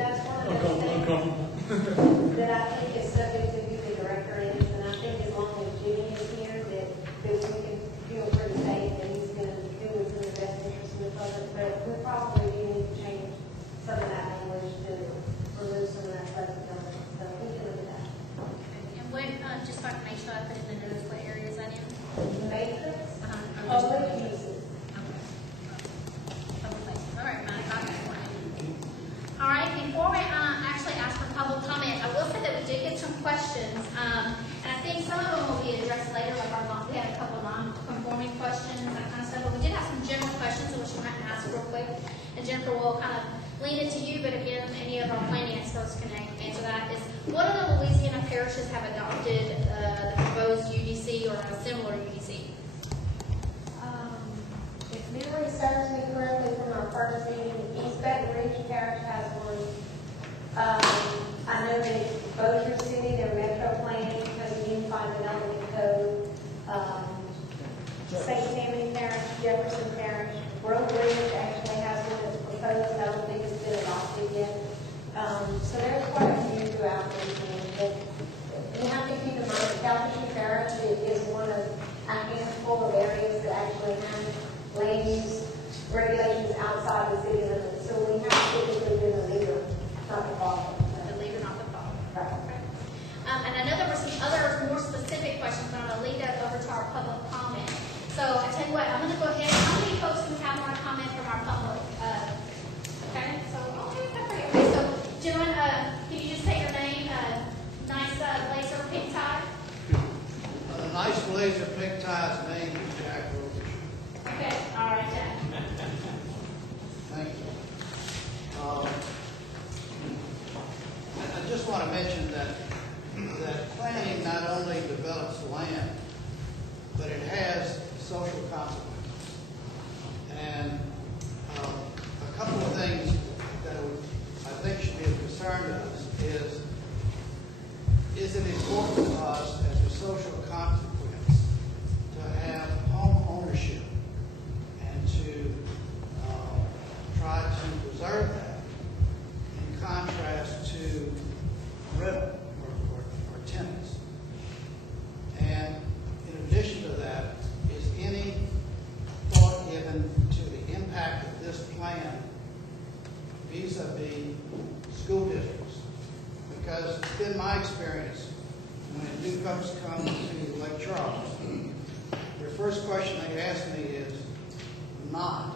That's one of the things uncomfortable. that I think is subject to who the director is, and I think as long as Jimmy is here, that we can feel pretty safe that he's going to do what's in the best interest of the public, but we probably do need to change some of that language to remove some of that flexibility, so we can look at that. And when, just so I can make sure I put in the notes what areas I am. Matrix, Uh-huh. public uses. All right, Mike, I'll get one. All right, before we actually ask for public comment, I will say that we did get some questions, and I think some of them will be addressed later, like we had a couple of non-conforming questions, that kind of stuff, but we did have some general questions which we might ask real quick, and Jennifer will kind of lean it to you, but again, any of our planning experts can answer that, is what of the Louisiana parishes have adopted the proposed UDC or a similar UDC? If memory serves me correctly from our first meeting, East Baton Rouge Parish has one. I know that Bossier City, their metro planning has a unified development code. St. Tammany Parish, Jefferson Parish, Grove Ridge actually has one that's proposed. I don't think it's been adopted yet. So there's quite a few throughout the region. But you have to keep in mind that Calhoun Parish is one of a handful of areas that actually have land use regulations outside the city limits. So we have typically been the leader, not the follower. The leader, not the follower. Right. Okay. And I know there were some other more specific questions, but I'm going to leave that over to our public comment. So I tell you what, I'm going to go ahead. How many folks do we have more comment from our public? Okay, so okay, so gentlemen, can you just say your name? Nice blazer, pink tie. Nice blazer, pink tie's name is Jack Roach. Okay, all right, Jack. Thank you. I just want to mention that planning not only develops land, but it has social consequences. And a couple of things that I think should be of concern to us is it important to us as a social consequence to have home ownership and to try to preserve that in contrast to rental or tenants. And in addition to that, is any thought given to the impact of this plan vis-a-vis school districts? Because it's been my experience when new folks come to Lake Charles, their first question they ask me is not,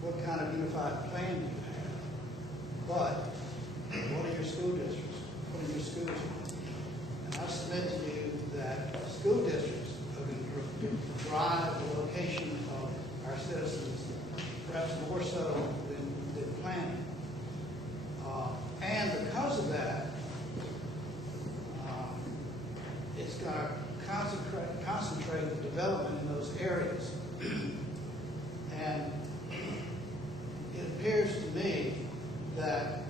what kind of unified plan do you have? But, what are your school districts? What are your schools? And I submit to you that school districts are going to drive the location of our citizens, perhaps more so than planning. And because of that, it's going to concentrate the development in those areas. And it appears to me that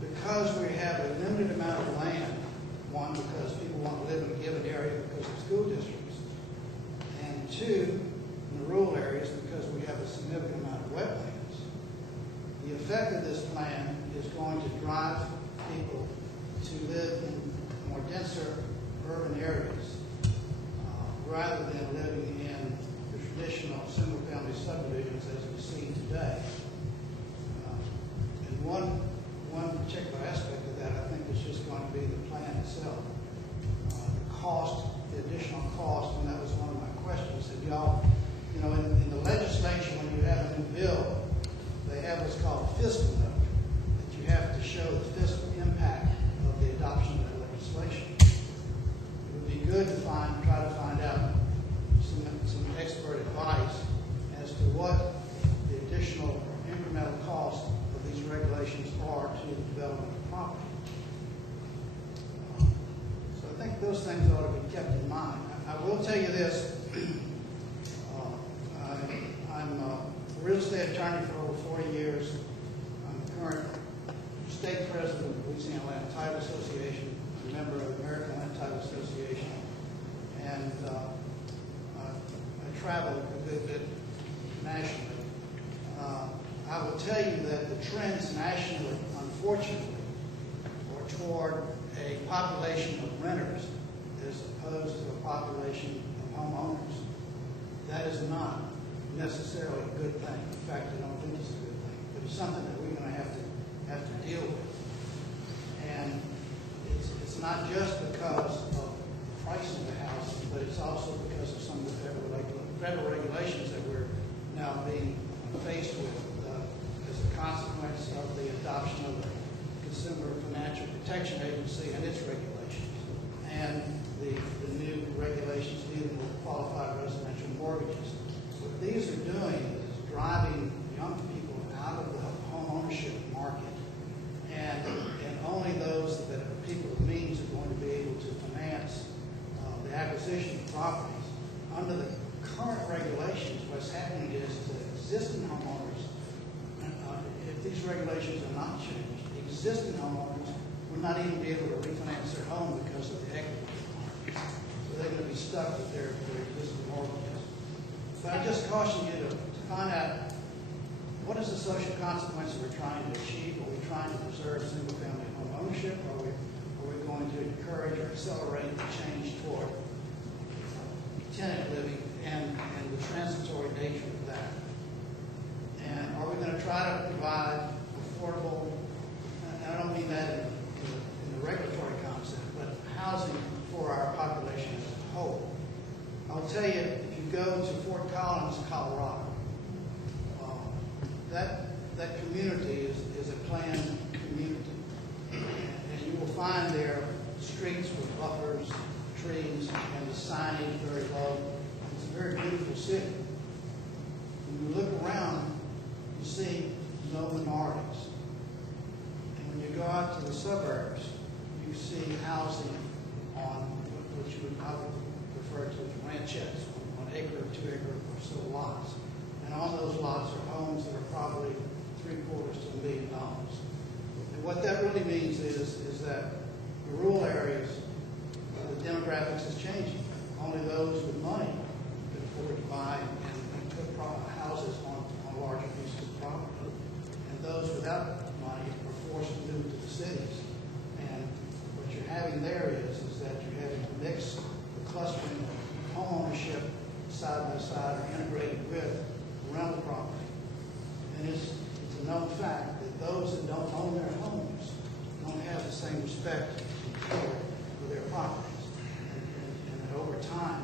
because we have a limited amount of land, one, because people want to live in a given area because of school districts, and two, in the rural areas because we have a significant amount of wetlands, the effect of this plan is going to drive people to live in more denser urban areas rather than living in the traditional single-family subdivisions as we see today. And one particular aspect of that, I think, is just going to be the plan itself. The cost, the additional cost, and that was one of my questions. Have y'all what's called a fiscal note, that you have to show the fiscal impact of the adoption of that legislation. It would be good to try to find out some expert advice as to what the additional incremental cost of these regulations are to the development of property. So I think those things ought to be kept in mind. I will tell you this. I'm a real estate attorney for over 40 years. I'm the current state president of the Louisiana Land Title Association, a member of the American Land Title Association, and I travel a good bit nationally. I will tell you that the trends nationally, unfortunately, are toward a population of renters as opposed to a population of homeowners. That is not necessarily a good thing. In fact, I don't think it's a good thing. But it's something that we're going to have to deal with. And it's not just because of the price of the house, but it's also because of some of the federal regulations that we're now being faced with as a consequence of the adoption of the Consumer Financial Protection Agency and its regulations, and the new regulations dealing with qualified residential mortgages. What these are doing is driving young people out of the home ownership market, and only those that are people of means are going to be able to finance the acquisition of properties. Under the current regulations, what's happening is the existing homeowners, if these regulations are not changed, the existing homeowners will not even be able to refinance their home because of the equity requirements. So they're going to be stuck with their existing mortgages. But I just caution you to find out what is the social consequence we're trying to achieve. Are we trying to preserve single-family home ownership? Are we going to encourage or accelerate the change toward tenant living and the transitory nature of that? And are we going to try to provide affordable, and I don't mean that in the regulatory concept, but housing for our population as a whole? I'll tell you, if you go to Fort Collins, Colorado, that community is a planned community. And you will find there streets with buffers, trees, and the signage very low. It's a very beautiful city. When you look around, you see no minorities. And when you go out to the suburbs, you see housing on what you would probably refer to as ranchettes, on acre, 2 acre or so lots. And on those lots are homes that are probably $750,000 to $1 million. And what that really means is that the rural areas, the demographics is changing. Only those with money can afford to buy and put houses on larger pieces of property. And those without money are forced to move to the cities. And what you're having there is that you're having a mix, the clustering of home ownership side by side or integrated with rental property. And it's a known fact that those that don't own their homes don't have the same respect for their properties. And that over time,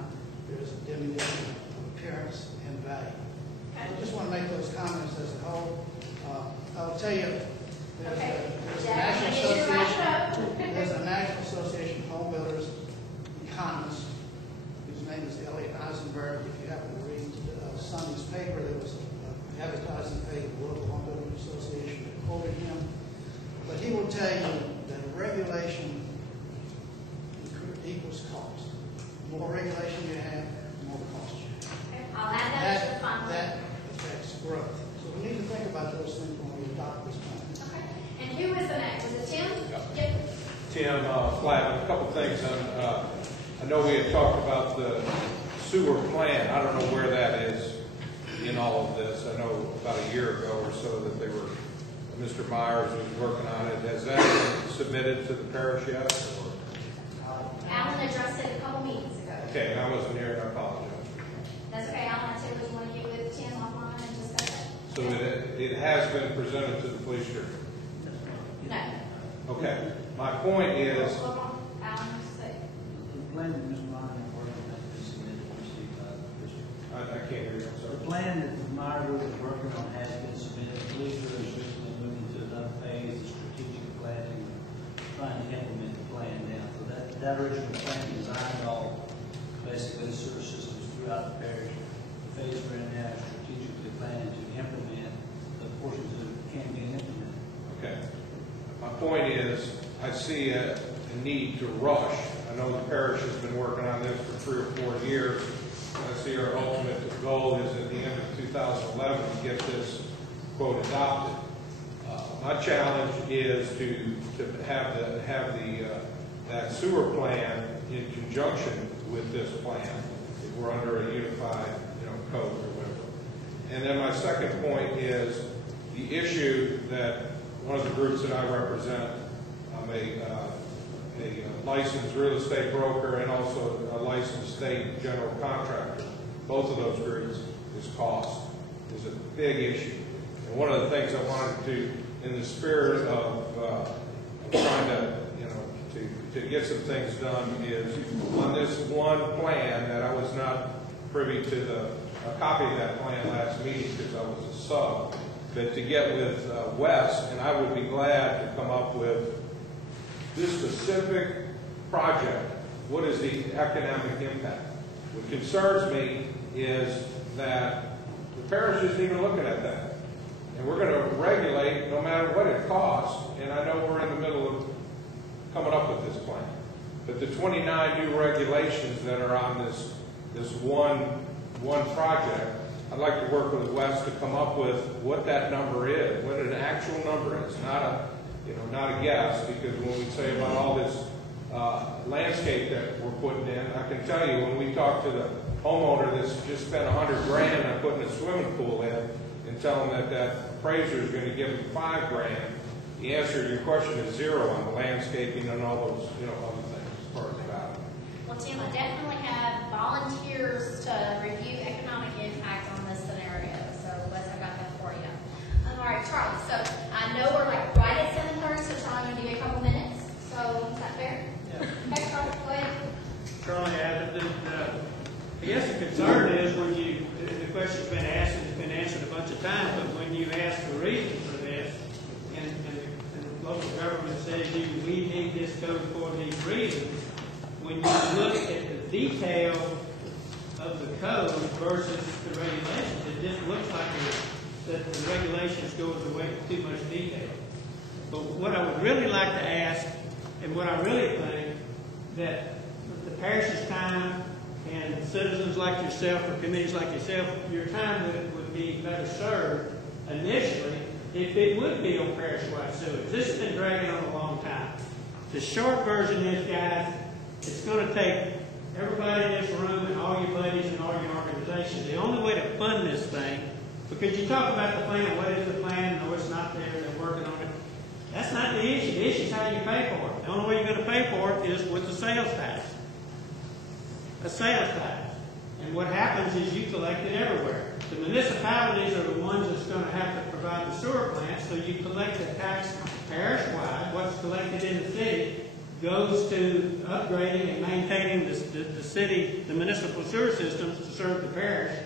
there's a diminution of appearance and value. I just want to make those comments as a whole. I'll tell you, there's a National Association of Home Builders economist whose name is Elliot Eisenberg. If you happen to read Sunday's paper, there was an advertising page of the local home building association that quoted him. But he will tell you that regulation equals cost. The more regulation you have, the more cost you have. I'll add that to the final. That affects growth. So we need to think about those things when we adopt this plan. Okay. And who is the next? Is it Tim? Yep. Tim Flatt. A couple things. I know we had talked about the sewer plan. I don't know where that is in all of this. I know about a year ago or so that Mr. Myers was working on it. Has that been submitted to the parish yet? Alan addressed it a couple meetings ago. Okay, I wasn't here, and I apologize. That's okay, Alan. I said, would you want to get with Tim offline and discuss it? So it has been presented to the police chief? No. Okay. My point is, Hold on. Alan, say. When Ms. Ryan working on this, and then we see the district. I I can't hear you, I'm The sorry. plan that my group is working on has been submitted. The police group is recently moving to another phase, the strategic planning, trying to implement the plan now. So that original plan designed all, basically the sewer systems throughout the parish. The phase we're in now is strategically planning to implement the portions that can be implemented. Okay. My point is, I see a need to rush. I know the parish has been working on this for 3 or 4 years. I see our ultimate goal is at the end of 2011 to get this quote adopted. My challenge is to have that sewer plan in conjunction with this plan, if we're under a unified, code or whatever. And then my second point is the issue that one of the groups that I represent, I'm a licensed real estate broker and also a licensed state general contractor. Both of those groups is cost. Is a big issue. And one of the things I wanted to, in the spirit of trying to, to get some things done, is on this one plan that I was not privy to a copy of that plan last meeting because I was a sub, but to get with Wes, and I would be glad to come up with this specific project. What is the economic impact? What concerns me is that the parish isn't even looking at that. And we're going to regulate no matter what it costs, and I know we're in the middle of coming up with this plan. But the 29 new regulations that are on this one project, I'd like to work with Wes to come up with what that number is, what an actual number is, not a guess, because when we say about all this landscape that we're putting in, I can tell you when we talk to the homeowner that's just spent $100 grand on putting a swimming pool in and tell them that appraiser is going to give them $5 grand, the answer to your question is 0 on the landscaping and all those, other things as far as value. Well, Tim, I definitely have volunteers to review economic impact on this scenario. So, Wes, I got that for you. All right, Charlie. So, I know we're like right at 7:30, so Charlie, I'm going to give you a couple minutes. So, is that fair? Yeah. Okay, Charlie, go ahead. Charlie, I guess the concern is when the question's been asked and it's been answered a bunch of times, but when you ask the reason for this, and the local government says we need this code for these reasons, when you look at the detail of the code versus the regulations, it just looks like that the regulations go away with too much detail. But what I would really like to ask, and what I really think, that the parish's time and citizens like yourself or committees like yourself, your time would be better served initially if it would be on parish-wide sewage. This has been dragging on a long time. The short version is, guys, it's going to take everybody in this room and all your buddies and all your organizations. The only way to fund this thing, because you talk about the plan, what is the plan? No, it's not there. They're working on it. That's not the issue. The issue is how you pay for it. The only way you're going to pay for it is with the sales tax. A sales tax. And what happens is you collect it everywhere. The municipalities are the ones that's going to have to provide the sewer plant, so you collect the tax parish-wide. What's collected in the city goes to upgrading and maintaining the city, the municipal sewer systems to serve the parish.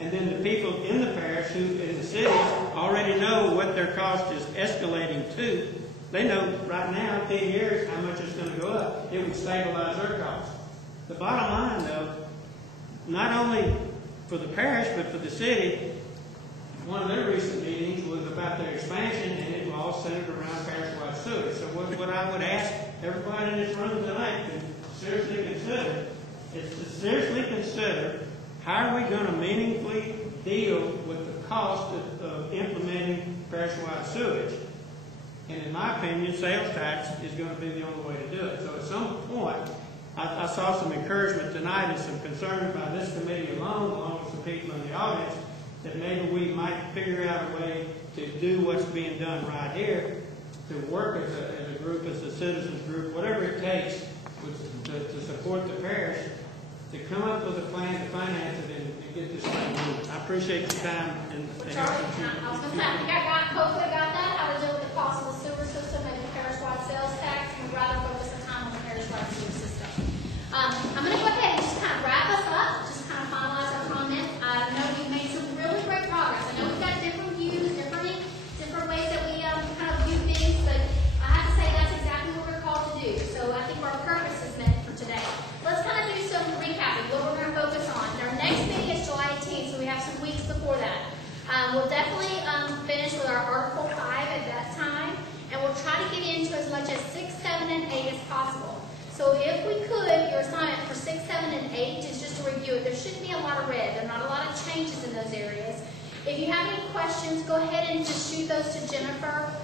And then the people in the parish who in the cities already know what their cost is escalating to. They know right now, 10 years, how much it's going to go up. It would stabilize their costs. The bottom line, though, not only for the parish, but for the city, one of their recent meetings was about their expansion, and it was all centered around parish-wide sewage. So what I would ask everybody in this room tonight to seriously consider is to seriously consider how are we going to meaningfully deal with the cost of implementing parish-wide sewage. And in my opinion, sales tax is going to be the only way to do it. So at some point, I saw some encouragement tonight and some concern by this committee along with some people in the audience, that maybe we might figure out a way to do what's being done right here, to work as a group, as a citizens group, whatever it takes to support the parish, to come up with a plan to finance it and get this thing moving. I appreciate your time. Charlie, I was going to say, I think hopefully I got that, how to deal with the cost of the sewer system, maybe parish-wide sales tax, and we'd rather focus the time on the parish-wide sewer system. I'm going to go ahead and just kind of wrap us up, just kind of finalize our comment. but there shouldn't be a lot of red. There are not a lot of changes in those areas. If you have any questions, go ahead and just shoot those to Jennifer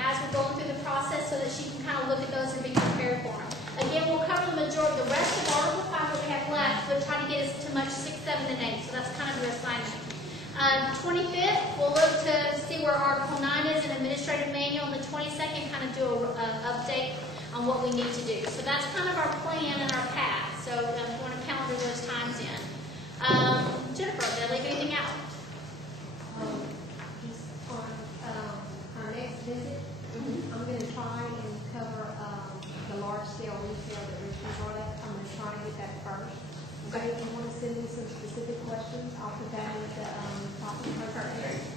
as we're going through the process so that she can kind of look at those and be prepared for them. Again, we'll cover the majority, the rest of Article 5 that we have left, but try to get us to much 6, 7, and 8. So that's kind of your assignment. 25th, we'll look to see where Article 9 is in Administrative Manual, and the 22nd kind of do an update on what we need to do. So that's kind of our plan and our path. So we want to calendar those times in. Jennifer, did I leave anything out? Just on our next visit, I'm going to try and cover the large-scale retail that Rich was on. I'm going to try and get that first. So if you want to send me some specific questions, I'll put that at the top of the presentation.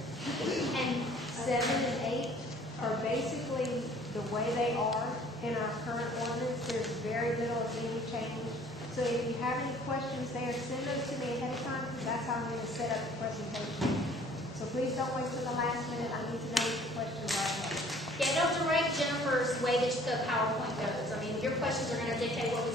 And 7 and 8 are basically the way they are in our current ordinance. There's very little of any change. So if you have any questions there, send those to me ahead of time, because that's how I'm going to set up the presentation. So please don't wait till the last minute. I need to know what the questions are. Yeah, don't direct Jennifer's way that the PowerPoint goes. I mean, your questions are going to dictate what we